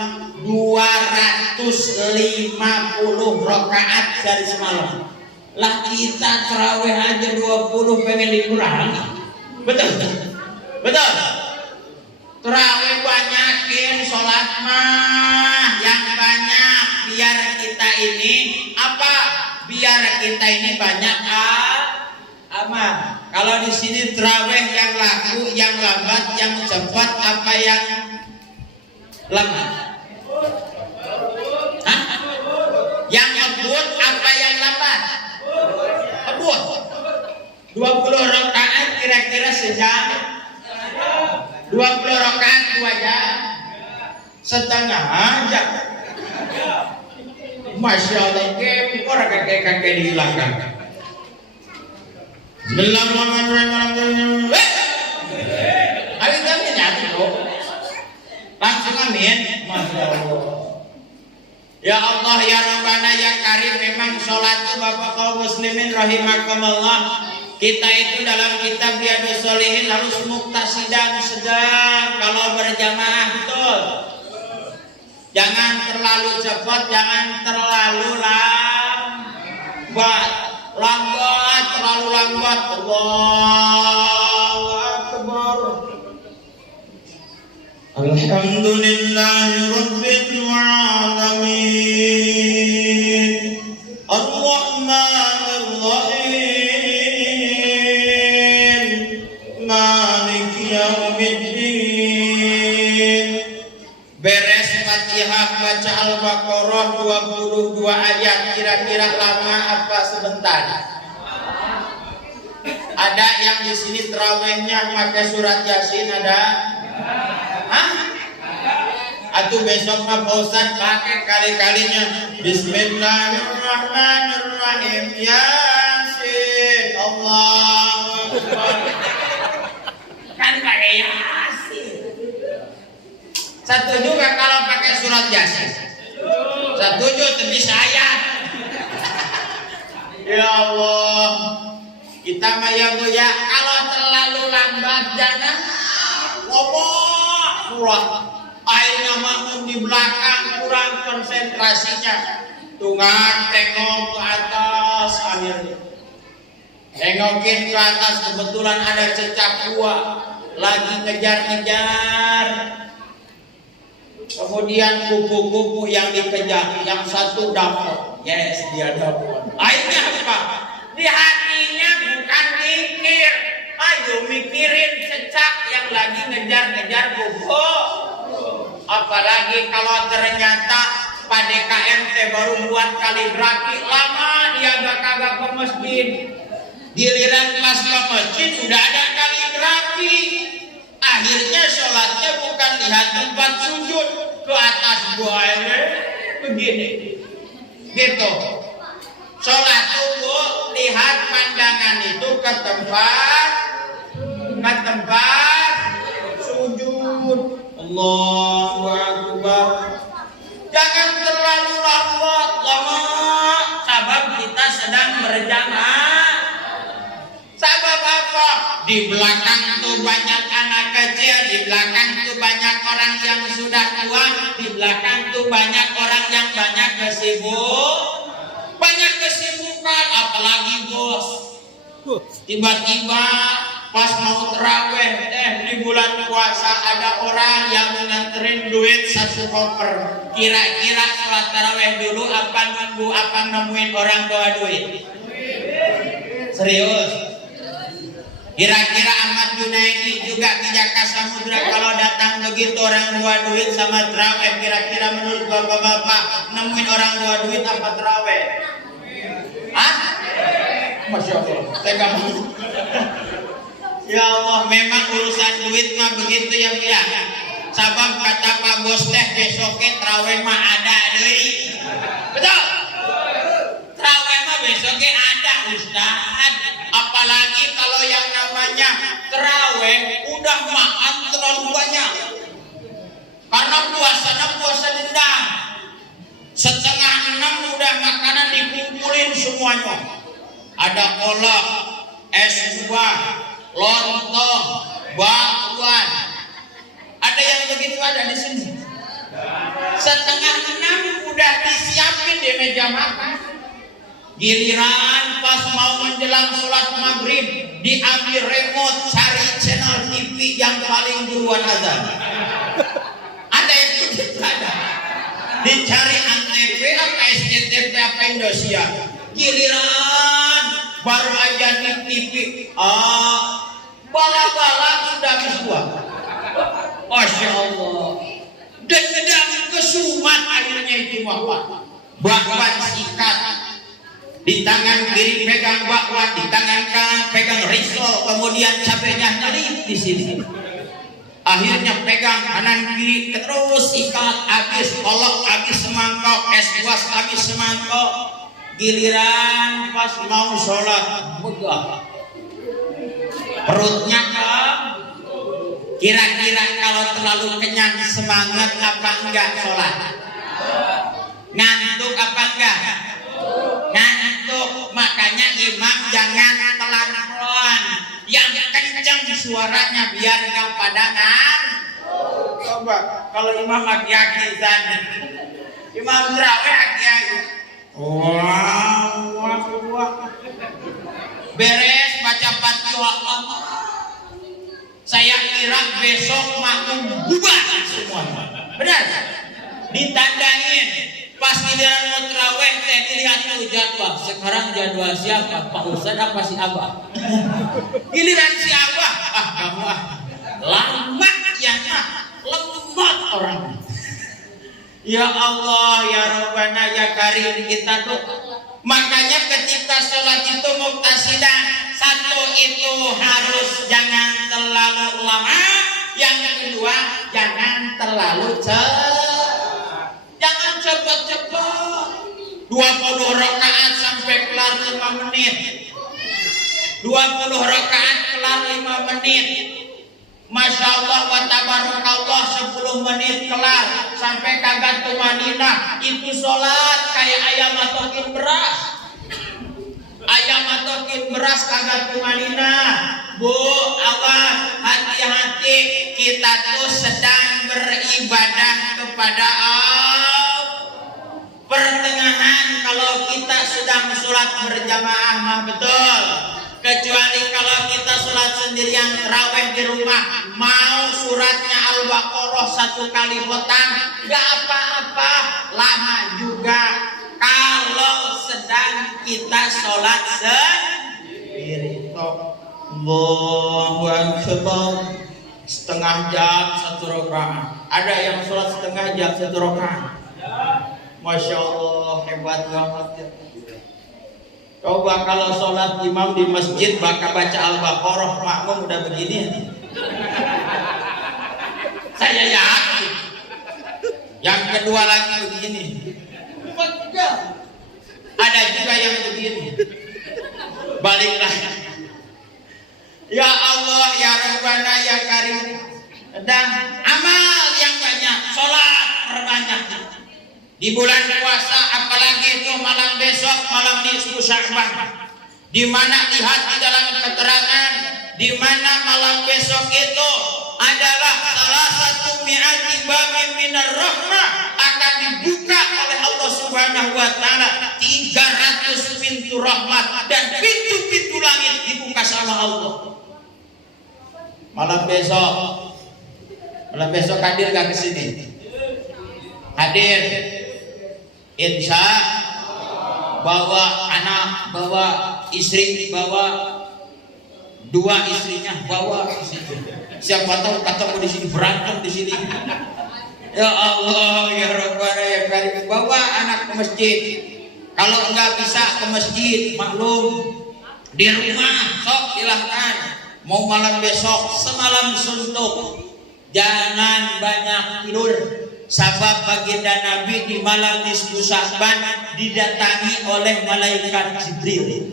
250 rakaat sehari semalam. Lah kita tarawih aja 20 pengen dikurangi. Betul? Betul? Tarawih banyakin, sholat mah yang banyak, biar kita ini apa? Biar kita ini banyak amal. Kalau di sini tarawih yang laku, yang lambat, yang cepat, apa yang lambat? Hah? Yang ngebut apa yang lambat? Ngebut. 20 rakaat kira-kira sejam. 20 rakaat 2 jam, setengah jam. Masya Allah, orang kakek-kakek dihilangkan. Bismillahirrahmanirrahim. Amin amin ya, langsung amin. Masya Allah. Ya Allah ya Rabbana ya Karim, memang sholat itu bapak kaum muslimin rahimakumullah Kita itu dalam kitab Riyadhus Shalihin harus muktasidan sedang kalau berjamaah, betul. Jangan terlalu cepat, jangan terlalu lambat. Terlalu lambat. Allahu Akbar. Alhamdulillahi Rabbil Alamin. Ar-Rahmanir Rahim. Maliki Yaumiddin. Beres Fatihah baca Al-Baqarah 22 ayat, kira-kira lama apa sebentar? Ada yang di sini terawihnya pakai surat Yasin, ada? Hah? Atau besok mah Pak Ustaz pakai kali-kalinya Bismillahirrahmanirrahim Yasin Allahu Akbar. Kan pakai Yasin. Setuju gak kalau pakai surat Yasin? Setuju, tapi saya. Ya Allah, kita mah ya Bu ya, kalau terlalu lambat jangan ngomong surat. Akhirnya makmum di belakang kurang konsentrasinya. Tungan tengok ke atas akhirnya. Tengokin ke atas, kebetulan ada cecak dua lagi ngejar-ngejar. Kemudian kupu-kupu yang dikejar, yang satu dapat. Yes, dia dapat. Akhirnya apa? Di hatinya bukan mikir. Ayo mikirin cecak yang lagi ngejar-ngejar kupu. Apalagi kalau ternyata pada KMT baru buat kaligrafi, lama dia kagak ke masjid. Giliran pas ke masjid udah ada kaligrafi. Akhirnya sholatnya bukan lihat tempat sujud, ke atas buahnya begini, gitu. Sholat itu lihat pandangan itu ke tempat sujud. Allahu Akbar. Jangan terlalu lama. Sabab kita sedang berjamaah. Sabab apa? Di belakang tuh banyak anak kecil, di belakang tuh banyak orang yang sudah tua, di belakang tuh banyak orang yang banyak kesibukan, apalagi bos. Tiba-tiba pas mau terawih, di bulan puasa ada orang yang nganterin duit 1 koper. Kira-kira sholat terawih dulu apa nunggu apa nemuin orang bawa duit? Serius? Kira-kira Ahmad Junaidi juga di Jaka Samudra kalau datang begitu orang bawa duit sama terawih, kira-kira menurut bapak-bapak nemuin orang bawa duit apa terawih? Hah? Masya Allah, tegang. Ya Allah, memang urusan duit mah begitu ya Bu ya. Sabab kata Pak Bos teh besoknya terawih mah ada deui. Betul? Terawih mah besoknya ada Ustaz. Apalagi kalau yang namanya terawih udah makan terlalu banyak. Karena puasa dendam. 5:30 udah makanan dikumpulin semuanya. Ada kolak, es buah, lontong, bakwan. Ada yang begitu ada di sini. 5:30 udah disiapin di meja makan. Giliran pas mau menjelang sholat maghrib, diambil remote cari channel TV yang paling duluan azan. Ada yang begitu ada. Dicari Antv apa SCTV apa Indosiar. Giliran baru aja di TV, bala-bala sudah habis buah. Masya Allah. Dan sedang kesumat akhirnya itu bakwan sikat. Di tangan kiri pegang bakwan, di tangan kanan pegang risol, kemudian cabenya nyelip di sini. Akhirnya pegang kanan kiri terus ikat, habis kolak, habis semangkok, es buah habis semangkok. Giliran pas mau sholat begah, perutnya kira-kira kalau terlalu kenyang semangat apa enggak sholat? Ngantuk apa enggak? Ngantuk. Makanya imam jangan pelan-pelan. yang kencang suaranya biar nggak padangan. Coba kalau imam aki-aki sana, imam terawih aki-aki. Wah. Beres baca Fatihah. Saya kira besok makmum bubar semua. Benar? Ditandain. Pas giliran mau terawih teh dilihat tuh jadwal. Sekarang jadwal siapa? Pak Ustadz apa si Abah? Giliran si Abah, kamu lama ya lemot orang. Ya Allah, ya Rabbana, ya Karim, kita tuh. Makanya ketika sholat itu muktasidan, satu itu harus jangan terlalu lama, yang kedua jangan terlalu jangan cepat-cepat. 20 rakaat sampai kelar 5 menit. 20 rakaat kelar 5 menit. Masya Allah wa tabarakallah 10 menit kelar sampai kagak tumaninah. Itu sholat kayak ayam matokin beras. Ayam matokin beras kagak tumaninah. Bu, awas, hati-hati, kita tuh sedang beribadah kepada Allah. Pertengahan kalau kita sedang sholat berjamaah mah betul. Kecuali kalau kita sholat sendirian terawih di rumah, mau suratnya Al-Baqarah 1 kali khotam, gak apa-apa, lama juga. Kalau sedang kita sholat sendiri, Allahu Akbar, setengah jam 1 rakaat. Ada yang sholat setengah jam 1 rakaat. Masya Allah, hebat banget ya. Coba kalau sholat imam di masjid bakal baca Al-Baqarah, makmum udah begini. Saya yakin. Yang kedua lagi begini. Ada juga yang begini. Baliklah. Ya Allah, ya Rabbana, ya Karim. Dan amal yang banyak, sholat perbanyak. Di bulan puasa, apalagi itu malam besok, malam nisfu Sya'ban, di mana lihat di dalam keterangan, di mana malam besok itu adalah salah satu mi'ati babin minar rahmah, akan dibuka oleh Allah Subhanahu wa Ta'ala 300 pintu rahmat dan pintu-pintu langit dibuka sama Allah. Malam besok hadir gak ke sini? Hadir. Insya bawa anak, bawa istri, bawa 2 istrinya, bawa siapa tahu ketemu di sini, berantem di sini. Ya Allah, ya Rabbana, ya Karim, bawa anak ke masjid. Kalau enggak bisa ke masjid, maklum, di rumah sok silahkan. Mau malam besok semalam suntuk, jangan banyak tidur. Sabab baginda Nabi di malam nisfu Sya'ban didatangi oleh malaikat Jibril.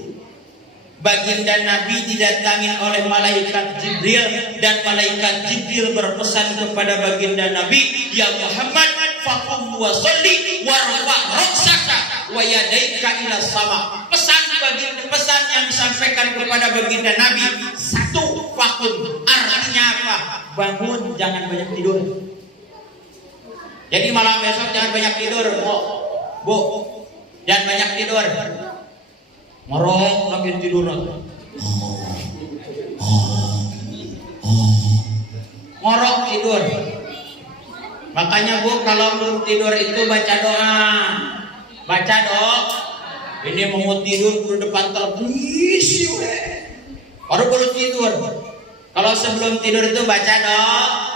Baginda Nabi didatangi oleh malaikat Jibril dan malaikat Jibril berpesan kepada baginda Nabi, ya Muhammad, faqum wa sholli warfa ra'saka wa yadaika ila sama. Pesan yang disampaikan kepada baginda Nabi, 1, faqum, artinya apa? Bangun, jangan banyak tidur. Jadi malam besok jangan banyak tidur, Bu. Jangan banyak tidur. Ngorok lagi tidur. Ngorok tidur. Makanya Bu, kalau belum tidur itu baca doa. Baca doa. Ini mau tidur di depan televisi, baru tidur. Kalau sebelum tidur itu baca doa.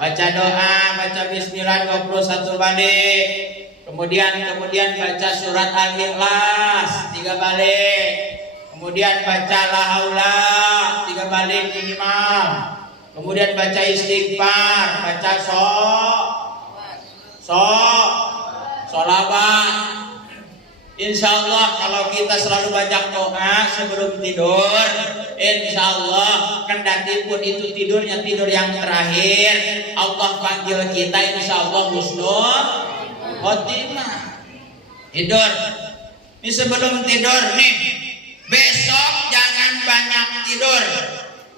Baca doa, baca bismillah 21 balik. Kemudian baca surat Al-Ikhlas 3 balik. Kemudian baca la haula 3 balik minimal. Kemudian baca istighfar, baca sholawat. Insya Allah kalau kita selalu baca doa sebelum tidur, insya Allah kendati pun itu tidurnya tidur yang terakhir, Allah panggil kita insya Allah husnul khotimah. Tidur. Ini sebelum tidur nih, besok jangan banyak tidur.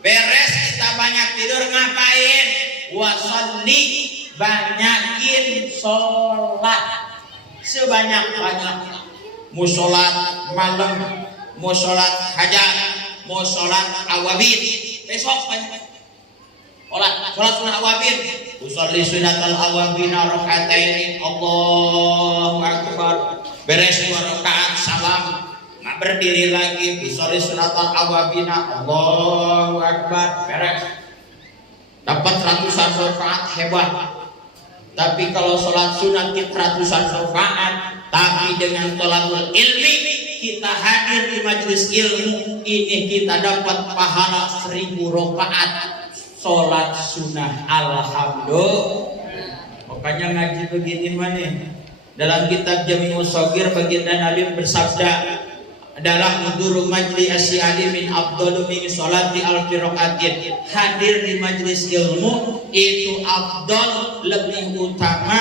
Beres kita banyak tidur ngapain? Wasolli, banyakin sholat sebanyak-banyak. Mau sholat malam, mau sholat hajat, mau sholat awabin, besok banyak. Sholat sunat awabin, usolli sunatal awabina rakaatain, Allahu akbar. Beres 2 rakaat salam, nggak berdiri lagi, usolli sunatal awabina, Allahu akbar. Beres, dapat ratusan rakaat, hebat. Tapi kalau sholat sunat kita ratusan rakaat, tapi dengan thalabul ilmi, kita hadir di majelis ilmu ini, kita dapat pahala 1000 rakaat sholat sunnah. Alhamdulillah. Makanya ngaji begini mana? Dalam kitab Jami'us Shaghir baginda Nabi bersabda, adalah muduru majlis asy'ali min afdalu min sholati alfi rakaatin. Hadir di majelis ilmu itu afdal, lebih utama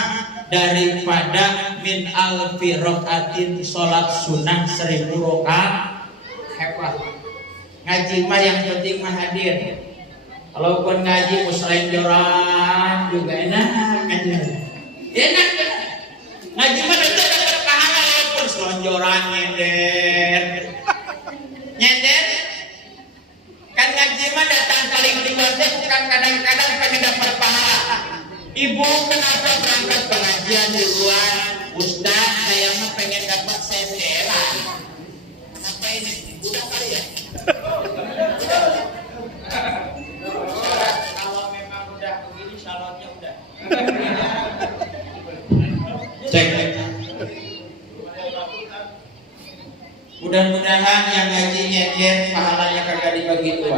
daripada min alfi rakaatin, sholat sunnah 1000 rakaat. Hebat. Ngaji mah yang penting mah hadir. Kalaupun ngaji musrenjoran juga enak ngaji. Enak kan? Ngaji mah itu dapat pahala walaupun selonjoran nyender. Nyender? Kan ngaji mah datang paling dibuatnya bukan kadang-kadang pengen dapat pahala. Ibu kenapa berangkat pengajian di luar? Ustaz, saya mah pengen dapat senderan. Kenapa ini? Udah kali ya? Kalau memang udah begini salonnya udah. Cek. Mudah-mudahan yang ngaji nyender pahalanya kagak dibagi 2.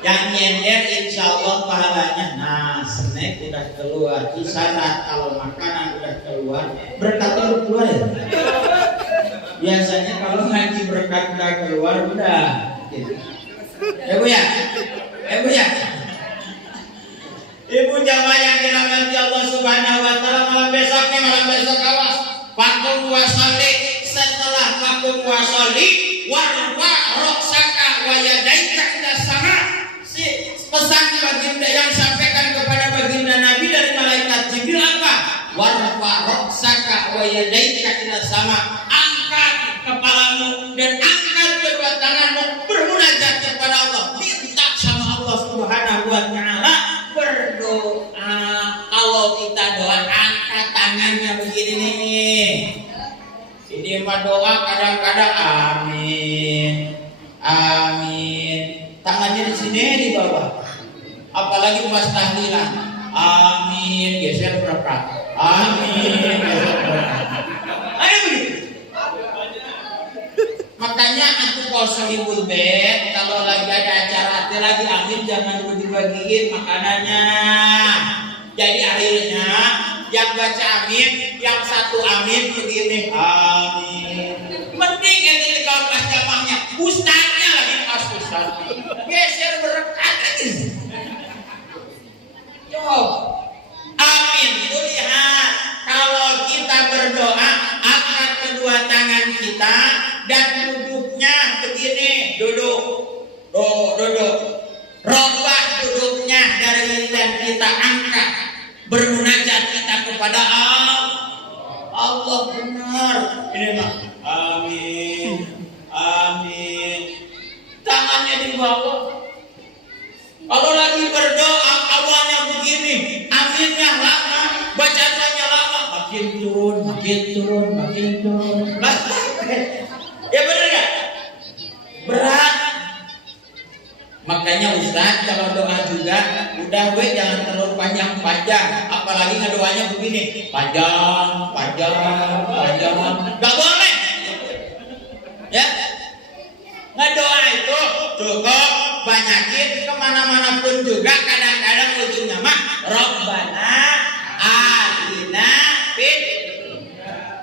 Yang nyender insya Allah pahalanya. Nah, snack udah keluar, kisaran kalau makanan udah keluar, berkatnya udah keluar ya. Biasanya kalau ngaji berkat nggak keluar udah. Ya Bu ya, Bu ya. Ibu jamaah yang dirahmati Allah Subhanahu wa taala, malam besok awas. Pakum wasolli, setelah pakum wasolli warfa roksaka wa yadaika ila sama. Si pesan baginda yang sampaikan kepada baginda Nabi dari malaikat Jibril apa? Warfa roksaka wa yadaika ila sama. Angkat kepalamu dan angkat kedua tanganmu, bermunajat kepada Allah, minta sama Allah Subhanahu wa taala, berdoa. Kalau kita doa angkat tangannya begini nih. Ini mah doa kadang-kadang amin. Amin. Tangannya di sini di bawah. Apalagi pas tahlilan. Amin, geser berapa? Amin, geser berapa? Ayo begitu. Makanya aku kalau sahibul bed, kalau lagi ada acara hati lagi amin, jangan dibagi-bagiin makanannya. Jadi akhirnya yang baca amin, yang satu amin begini, amin. Mending ini kalau pas jamaahnya, ustaznya lagi pas ustaz, geser berkat lagi. Jawab, amin. Itu lihat, kalau kita berdoa, angkat kedua tangan kita dan duduknya begini, duduk. Robah duduknya dari lidah kita angkat, bermunajat kita kepada Allah benar. Ini mah, amin, amin. Tangannya di bawah. Kalau lagi berdoa awalnya begini, aminnya lama, bacaannya lama, makin turun. Ya benar ya? Berat. Makanya Ustaz kalau doa juga udah jangan terlalu panjang-panjang, apalagi ngedoanya begini, panjang. Gak boleh. Ya. Ngedoa itu cukup banyakin kemana-mana pun juga, kadang-kadang ujungnya mah Rabbana atina fid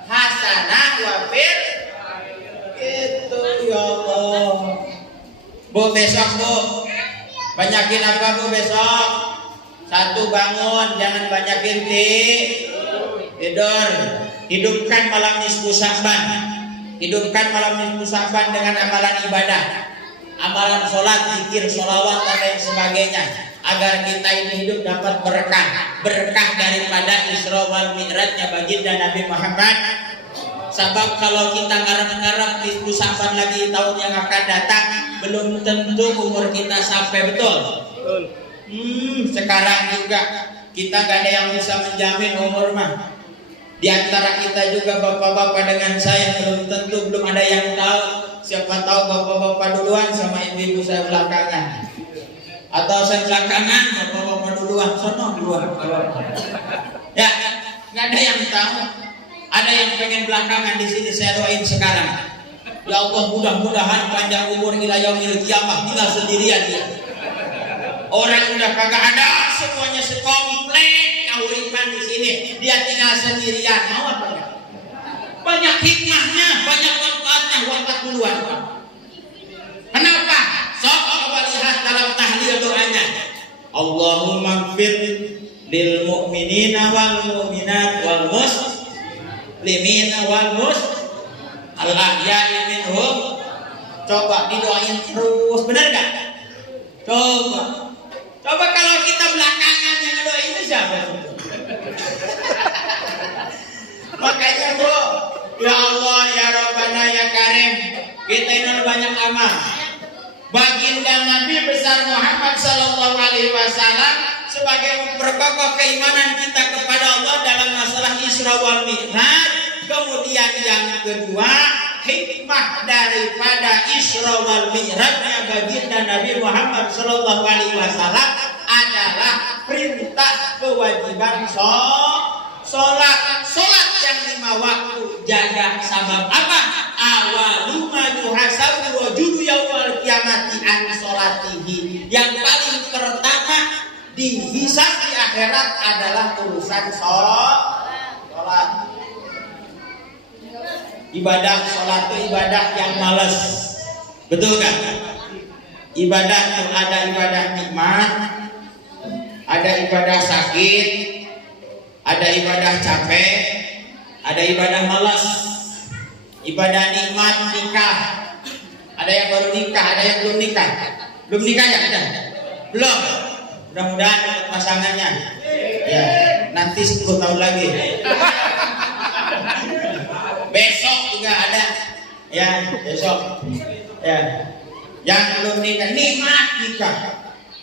hasanah wa fil itu ya Allah. Bu besok Bu banyakin apa Bu besok? 1 bangun, jangan banyakin tidur. Hidupkan malam nisfu Sya'ban. Hidupkan malam nisfu Sya'ban dengan amalan ibadah. amalan sholat, zikir, sholawat dan lain sebagainya, agar kita ini hidup dapat berkah daripada Isra wal Mi'rajnya baginda Nabi Muhammad. Sebab kalau kita ngarep-ngarep di saban lagi tahun yang akan datang, belum tentu umur kita sampai betul. Sekarang juga kita gak ada yang bisa menjamin umur mah. Di antara kita juga bapak-bapak dengan saya belum tentu, belum ada yang tahu. Siapa tahu bapak-bapak duluan sama ibu-ibu saya belakangan. Atau saya belakangan, bapak-bapak duluan, sono duluan. Ya, gak ada yang tahu. Ada yang pengen belakangan di sini, saya doain sekarang. Ya Allah, mudah-mudahan panjang umur ila yaumil qiyamah, tinggal sendirian dia. Orang udah kagak ada, semuanya sekomplek kauripan di sini, dia tinggal sendirian. Mau apa enggak? Banyak hikmahnya, banyak manfaatnya, wafat duluan. Kenapa? Sok coba lihat dalam tahlil doanya. Allahumma ighfir lil mu'minina wal mu'minat wal muslimina wal al-ahya'i minhum. Coba didoain terus, benar gak? Coba kalau kita belakangan yang doain itu siapa? Makanya bro, ya Allah, ya Rabbana, ya Karim, kita ini banyak amal. Baginda Nabi besar Muhammad Sallallahu Alaihi Wasallam sebagai memperkokoh keimanan kita kepada Allah dalam masalah Isra wal Mi'raj. Kemudian yang kedua, hikmah daripada Isra wal Mi'rajnya baginda Nabi Muhammad Sallallahu Alaihi Wasallam adalah perintah kewajiban Sholat yang 5 waktu. Jaga sabab apa? Awalu ma yuhasabu rajulu yaumal qiyamati an sholatihi. Yang paling pertama dihisab di akhirat adalah urusan sholat. Ibadah sholat itu ibadah yang malas, betul kan? Ibadah itu ada ibadah nikmat, ada ibadah sakit, ada ibadah capek, ada ibadah malas. Ibadah nikmat nikah, ada yang baru nikah, ada yang belum nikah. Belum nikah ya? Ada? Belum? Mudah-mudahan dapat pasangannya. Ya, nanti 10 tahun lagi. Besok juga ada. Ya, besok. Ya. Yang belum nikah, nikmat nikah.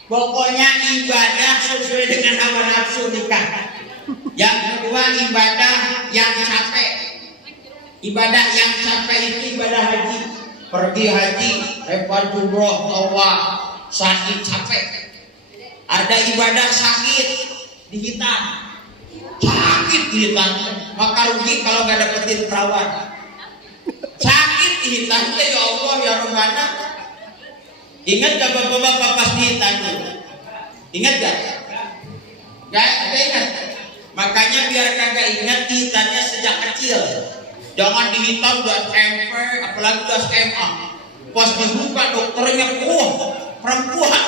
Pokoknya ibadah sesuai dengan hawa nafsu nikah. Yang kedua, ibadah yang capek. Ibadah yang capek itu ibadah haji. Pergi haji, repot umroh, tawaf, sakit capek. Ada ibadah sakit, dihitan. Sakit dihitan, maka rugi kalau gak dapetin perawat. Sakit dihitan, ya Allah, ya Rabbana. Ingat gak bapak-bapak pas dihitan dulu? Ingat gak? Gak ingat. Makanya biar kagak ingat dihitannya sejak kecil. Jangan dihitan udah SMP, apalagi udah SMA. Pas dibuka dokternya, perempuan.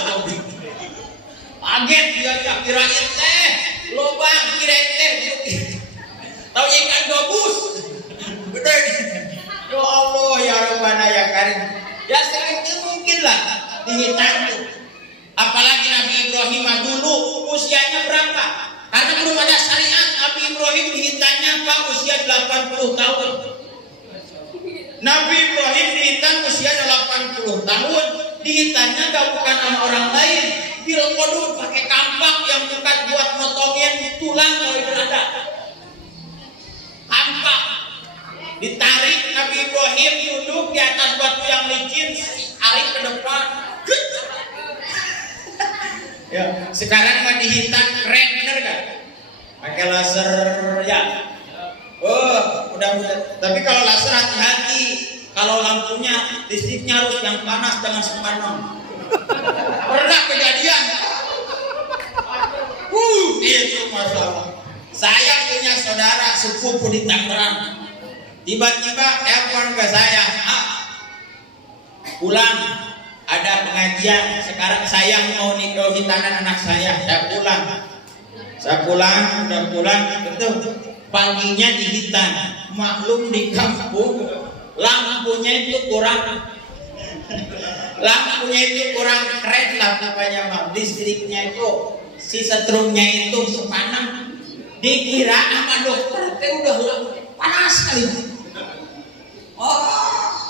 Kaget dia, kirain teh lobang, kirain teh. Tahu ikan gabus. Bener. Ya Allah, ya Rabbana, ya Karim. Ya sedikit mungkin lah dihitan tuh. Apalagi Nabi Ibrahim dulu usianya berapa? Karena belum ada syariat, Nabi Ibrahim dihitannya Pak usia 80 tahun. Nabi Ibrahim dihitan usia 80 tahun. Dihitannya gak bukan sama orang lain. Bil kodum pakai kampak yang bukan buat motongin tulang kalau itu ada. Kampak. Ditarik Nabi Ibrahim duduk di atas batu yang licin, tarik ke depan. Ya, sekarang mah dihitan keren, bener gak? Pakai laser ya. Oh, udah. Tapi kalau laser hati-hati. Kalau lampunya, listriknya harus yang panas, jangan sepanon. Pernah kejadian. Itu masalah. Saya punya saudara sepupu di Tangerang. Tiba-tiba telepon ke saya, pulang. Ada pengajian, sekarang saya mau nikah hitanan anak saya. Saya pulang, udah pulang, betul. Paginya dihitan. Maklum di kampung lampunya itu kurang Lampunya itu kurang keren lah namanya mah. Listriknya itu si setrumnya itu sepanang. Dikira sama dokter teh udah panas kali. Oh,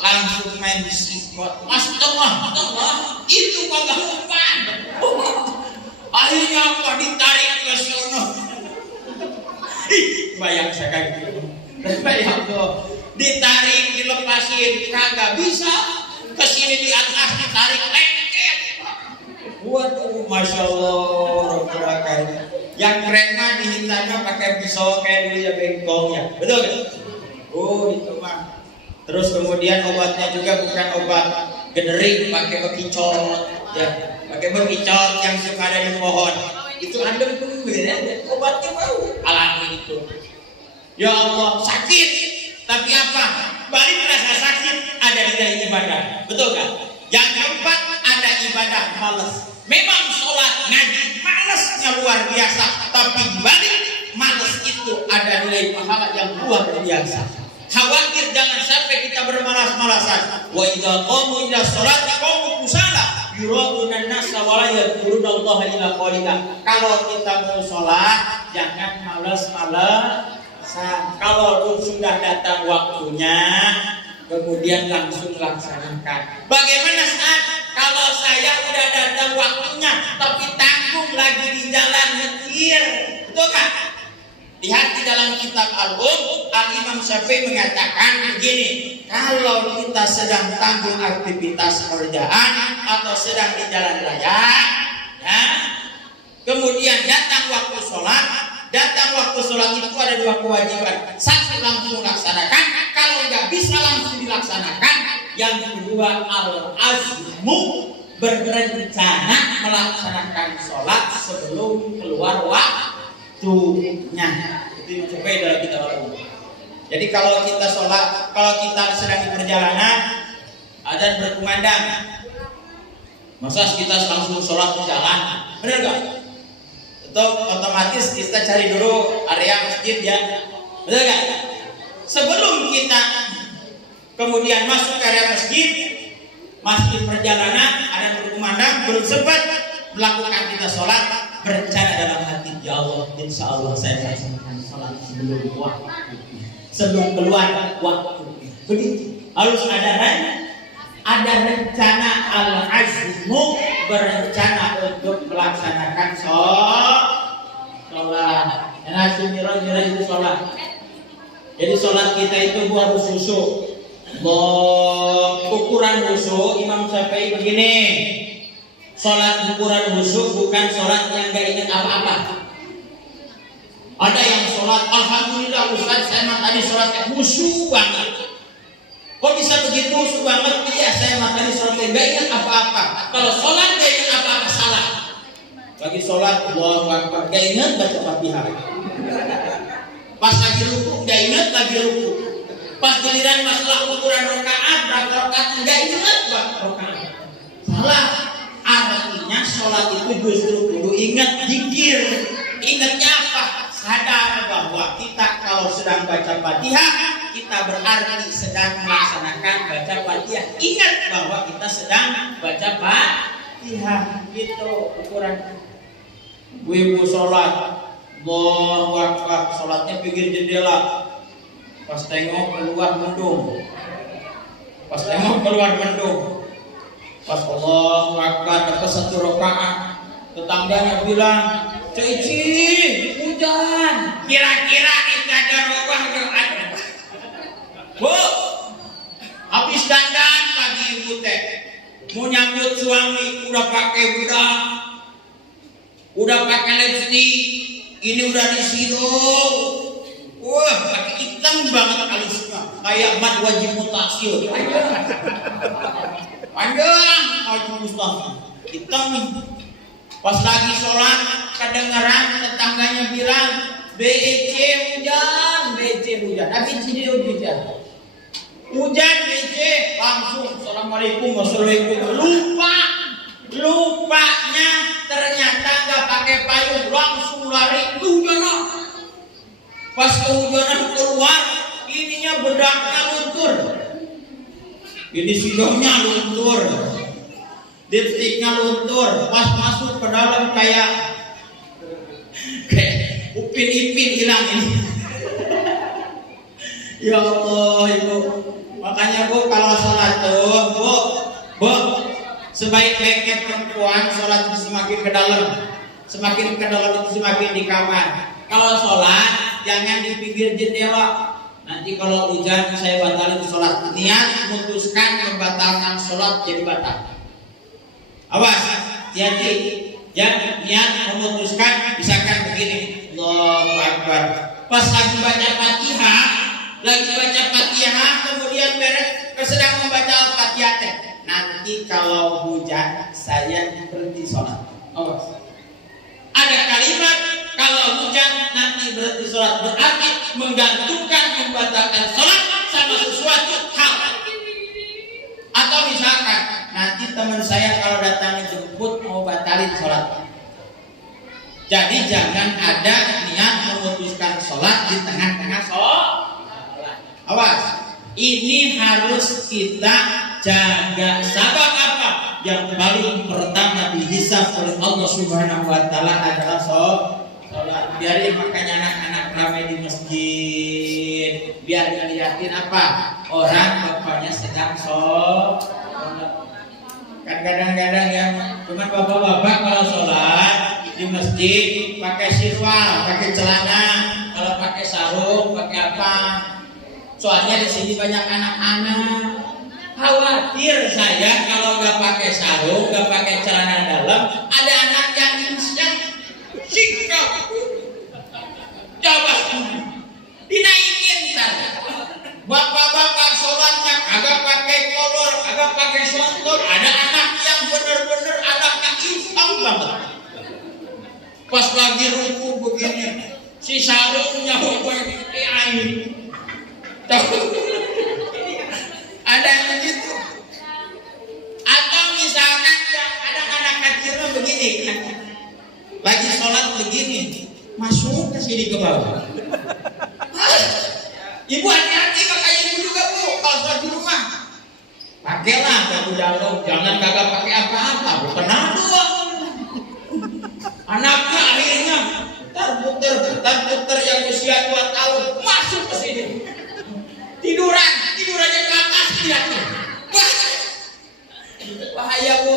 langsung main sikot. Mas tengah, itu kagak umpan. Akhirnya apa ditarik ke sono. Bayang saya kayak gitu. Bayang tuh ditarik dilepasin kagak bisa. Kesini di atas ditarik lengket. Waduh, masya Allah. Yang keren mah dihintarnya pakai pisau kayak dulu ya bengkong ya. Betul kan? Oh itu mah. Terus kemudian obatnya juga bukan obat generic, pakai bekicot ya. Pakai bekicot yang suka ada di pohon. Itu ada ya. Obatnya baru alami itu. Ya Allah, sakit. Tapi apa? Balik rasa sakit ada di dalam ibadah. Betul kan? Yang keempat ada ibadah malas. Memang sholat ngaji malasnya luar biasa, tapi balik malas itu ada nilai pahala yang luar biasa. Khawatir jangan sampai kita bermalas-malasan. Wa idza qamu ila sholati qamu kusala yura'una an-nasa wa la yadhkurunallaha illa qalila. Kalau kita mau sholat jangan malas-malasan. Kalau sudah datang waktunya kemudian langsung laksanakan. Bagaimana saat kalau saya udah datang waktunya tapi tanggung lagi di jalan nyetir, betul kan? Lihat di dalam kitab Al-Imam Syafi'i mengatakan begini, kalau kita sedang tanggung aktivitas pekerjaan atau sedang di jalan raya, ya, kemudian datang waktu sholat itu ada dua kewajiban. Satu langsung laksanakan, kalau nggak bisa langsung dilaksanakan. Yang kedua al-azmu, berencana melaksanakan sholat sebelum keluar waktunya. Itu yang sampai dalam kitab Al-Umum. Jadi kalau kita sholat, kalau kita sedang di perjalanan, adzan berkumandang, masa kita langsung sholat di jalan, benar nggak? Otomatis kita cari dulu area masjid ya, betul nggak? Sebelum kita kemudian masuk ke area masjid perjalanan ada berkumandang, belum sempat melakukan kita sholat, berencana dalam hati, ya Allah, insya Allah saya laksanakan sholat sebelum waktu, sebelum keluar waktu. Begitu harus ada rencana al-azmu, berencana untuk melaksanakan sholat. Nah, itu sholat. Jadi sholat kita itu harus khusyuk. Ukuran khusyuk Imam Syafi'i begini. Sholat ukuran khusyuk bukan sholat yang gak ingat apa-apa. Ada yang sholat, alhamdulillah Ustaz, saya tadi sholat khusyuk banget. Kok bisa begitu khusyuk banget? Iya, saya tadi sholat gak ingat apa-apa. Kalau sholat gak ingat apa-apa salah. Bagi sholat, Allahu Akbar, gak ingat baca Fatihah. Pas lagi ruku, gak ingat lagi ruku. Pas giliran masalah ukuran rakaat, berapa rakaat, gak ingat berapa rakaat. Salah. Artinya sholat itu justru kudu ingat zikir. Ingatnya apa? Sadar bahwa kita kalau sedang baca Fatihah, kita berarti sedang melaksanakan baca Fatihah. Ingat bahwa kita sedang baca Fatihah. Itu ukuran. Ibu sholat, Allahu Akbar, sholatnya pinggir jendela. Pas tengok keluar mendung. Pas Allahu Akbar dapat satu rakaat, tetangganya bilang, "Cici, hujan." Kira-kira itu ada rokok enggak ada. Bu, habis dandan lagi ibu teh. Mau nyambut suami udah pakai budak. Udah pakai lipstick, ini udah disirup. Wah, pakai hitam banget alisnya, kayak mat wajib mutasil. Panjang wajib mutasil, hitam. Pas lagi sholat, kedengaran tetangganya bilang, BC hujan. Tapi sini hujan. Hujan BC, langsung assalamualaikum wassalamualaikum. Lupanya ternyata nggak pakai payung, langsung lari kehujanan. Pas kehujanan keluar, ininya bedaknya luntur. Ini sidongnya luntur, lipstiknya luntur, pas masuk ke dalam kayak upin-ipin hilang ini. Ya Allah ibu, makanya bu kalau sholat tuh bu sebaik-baiknya perempuan sholat itu semakin ke dalam itu semakin di kamar. Kalau sholat jangan di pinggir jendela. Nanti kalau hujan saya batalin sholat. Niat memutuskan membatalkan sholat jadi batal. Awas, hati-hati. Ya, niat memutuskan misalkan begini. Allahu Akbar. Pas lagi baca Fatihah, kemudian beres sedang membaca Al-Fatihah. Nanti kalau hujan saya berhenti sholat. Awas. Ada kalimat kalau hujan nanti berhenti sholat, berarti menggantungkan membatalkan sholat sama sesuatu hal. Atau misalkan nanti teman saya kalau datang jemput mau batalin sholat. Jadi jangan ada niat memutuskan sholat di tengah-tengah sholat. Awas, ini harus kita jaga. Sabab apa? Yang paling pertama dihisab oleh Allah Subhanahu wa taala adalah sholat. Biarin makanya anak-anak ramai di masjid. Biar ngeliatin apa? Orang bapaknya sedang sholat. Kan kadang-kadang ya cuma bapak-bapak kalau sholat di masjid pakai sirwal, pakai celana, kalau pakai sarung, pakai apa? Soalnya di sini banyak anak-anak. Khawatir saya kalau nggak pakai sarung, nggak pakai celana dalam, ada anak yang instan sikap. Coba dinaikin saja. Bapak-bapak sholatnya agak pakai kolor, agak pakai sontor. Ada anak yang benar-benar anaknya instan banget. Pas lagi ruku begini, si sarungnya air. Ada yang begitu. Atau misalkan ada anak kecil begini, lagi sholat begini, masuk ke sini ke bawah. Ibu hati-hati pakai ibu juga bu, kalau sholat di rumah. Pakailah baju dalam, jangan kagak pakai apa-apa, bukan doang. Anaknya akhirnya putar yang usia 2 tahun masuk ke sini. Tidurannya di atas tidak. Bahaya bu.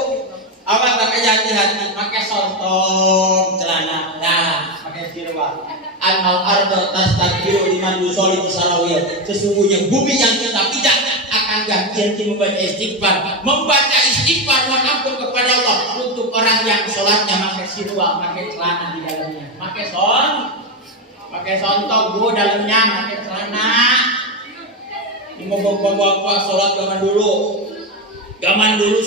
Apa pakai hati-hati, pakai sontong celana, nah pakai sirwal. Anal ardo tastaghfiru liman yusolli sarawiyah. Sesungguhnya bumi yang kita pijak akan ganti membaca istighfar. Membaca istighfar mohon ampun kepada Allah untuk orang yang sholatnya pakai sirwal, pakai celana di dalamnya, pakai sontong bu dalamnya, pakai celana. Ini mau bapak-bapak sholat zaman dulu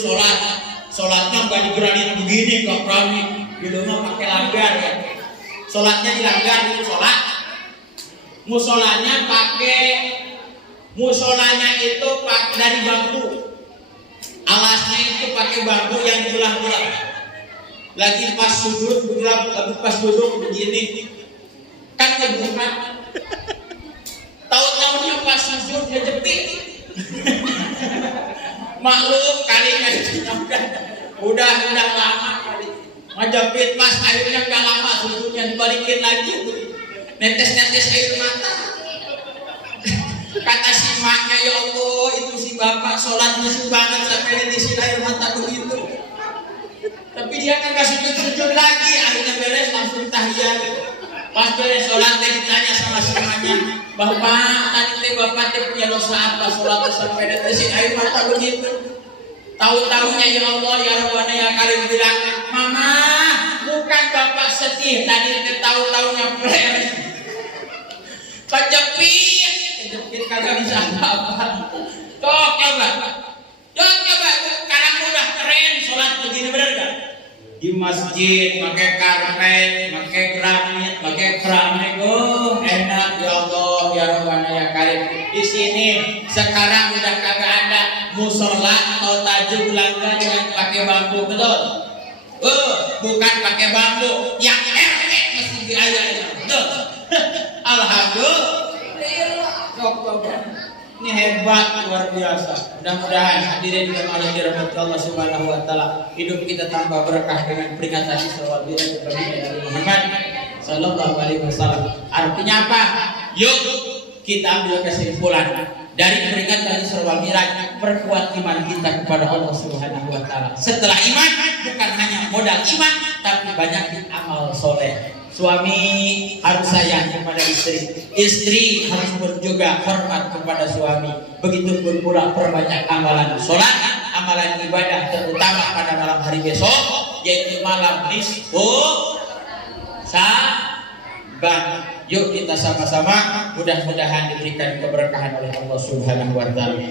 sholatnya nggak digeranin begini, nggak keramik, di rumah pakai langgar ya. Sholatnya di langgar dulu sholat. Musolanya itu dari bambu. Alasnya itu pakai bambu yang belah-belah. Lagi pas sujud, pas duduk begini, kan kebuka. Tahu-tahunya pas sujud dia jepit. Maklum kalinya udah lama kali. Majapit mas airnya nggak lama sujudnya dibalikin lagi. Netes-netes air mata. Kata si maknya, ya Allah itu si bapak sholatnya banget sampai netesin air mata begitu. Tapi dia kan nggak sujud lagi. Akhirnya beres langsung tahiyat. Pas beres sholat ditanya sama semuanya, bapak tadi bapak punya dosa apa sholat sampai netesin air mata begitu? Tahu-tahunya ya Allah ya Rabbana ya Karim bilang, mama bukan bapak sedih tadi tahu-tahunya beres. Kejepit kagak bisa apa-apa. Coba sekarang udah keren sholat begini bener gak? Di masjid pakai karpet, pakai granit, pakai keramik, enak ya Allah ya Rabbana ya Karim. Di sini sekarang udah kagak ada musola atau tajuk langgar yang pakai bambu, betul? Bukan pakai bambu, yang mesti diajarkan, betul? Alhamdulillah. Ini hebat, luar biasa. Mudah-mudahan hadirin jemaah yang dirahmati Allah Subhanahu wa taala, hidup kita tambah berkah dengan peringatan Isra wal Mi'raj Nabi Muhammad sallallahu alaihi wasallam. Artinya apa? Yuk kita ambil kesimpulan dari peringatan Isra wal Mi'raj, perkuat iman kita kepada Allah Subhanahu wa taala. Setelah iman, bukan hanya modal iman, tapi banyak amal soleh. Suami harus sayang kepada istri, istri harus pun juga hormat kepada suami. Begitupun pula perbanyak amalan sholat, amalan ibadah, terutama pada malam hari besok, yaitu malam nisfu Sa'ban. Yuk kita sama-sama, mudah-mudahan diberikan keberkahan oleh Allah Subhanahu wa taala.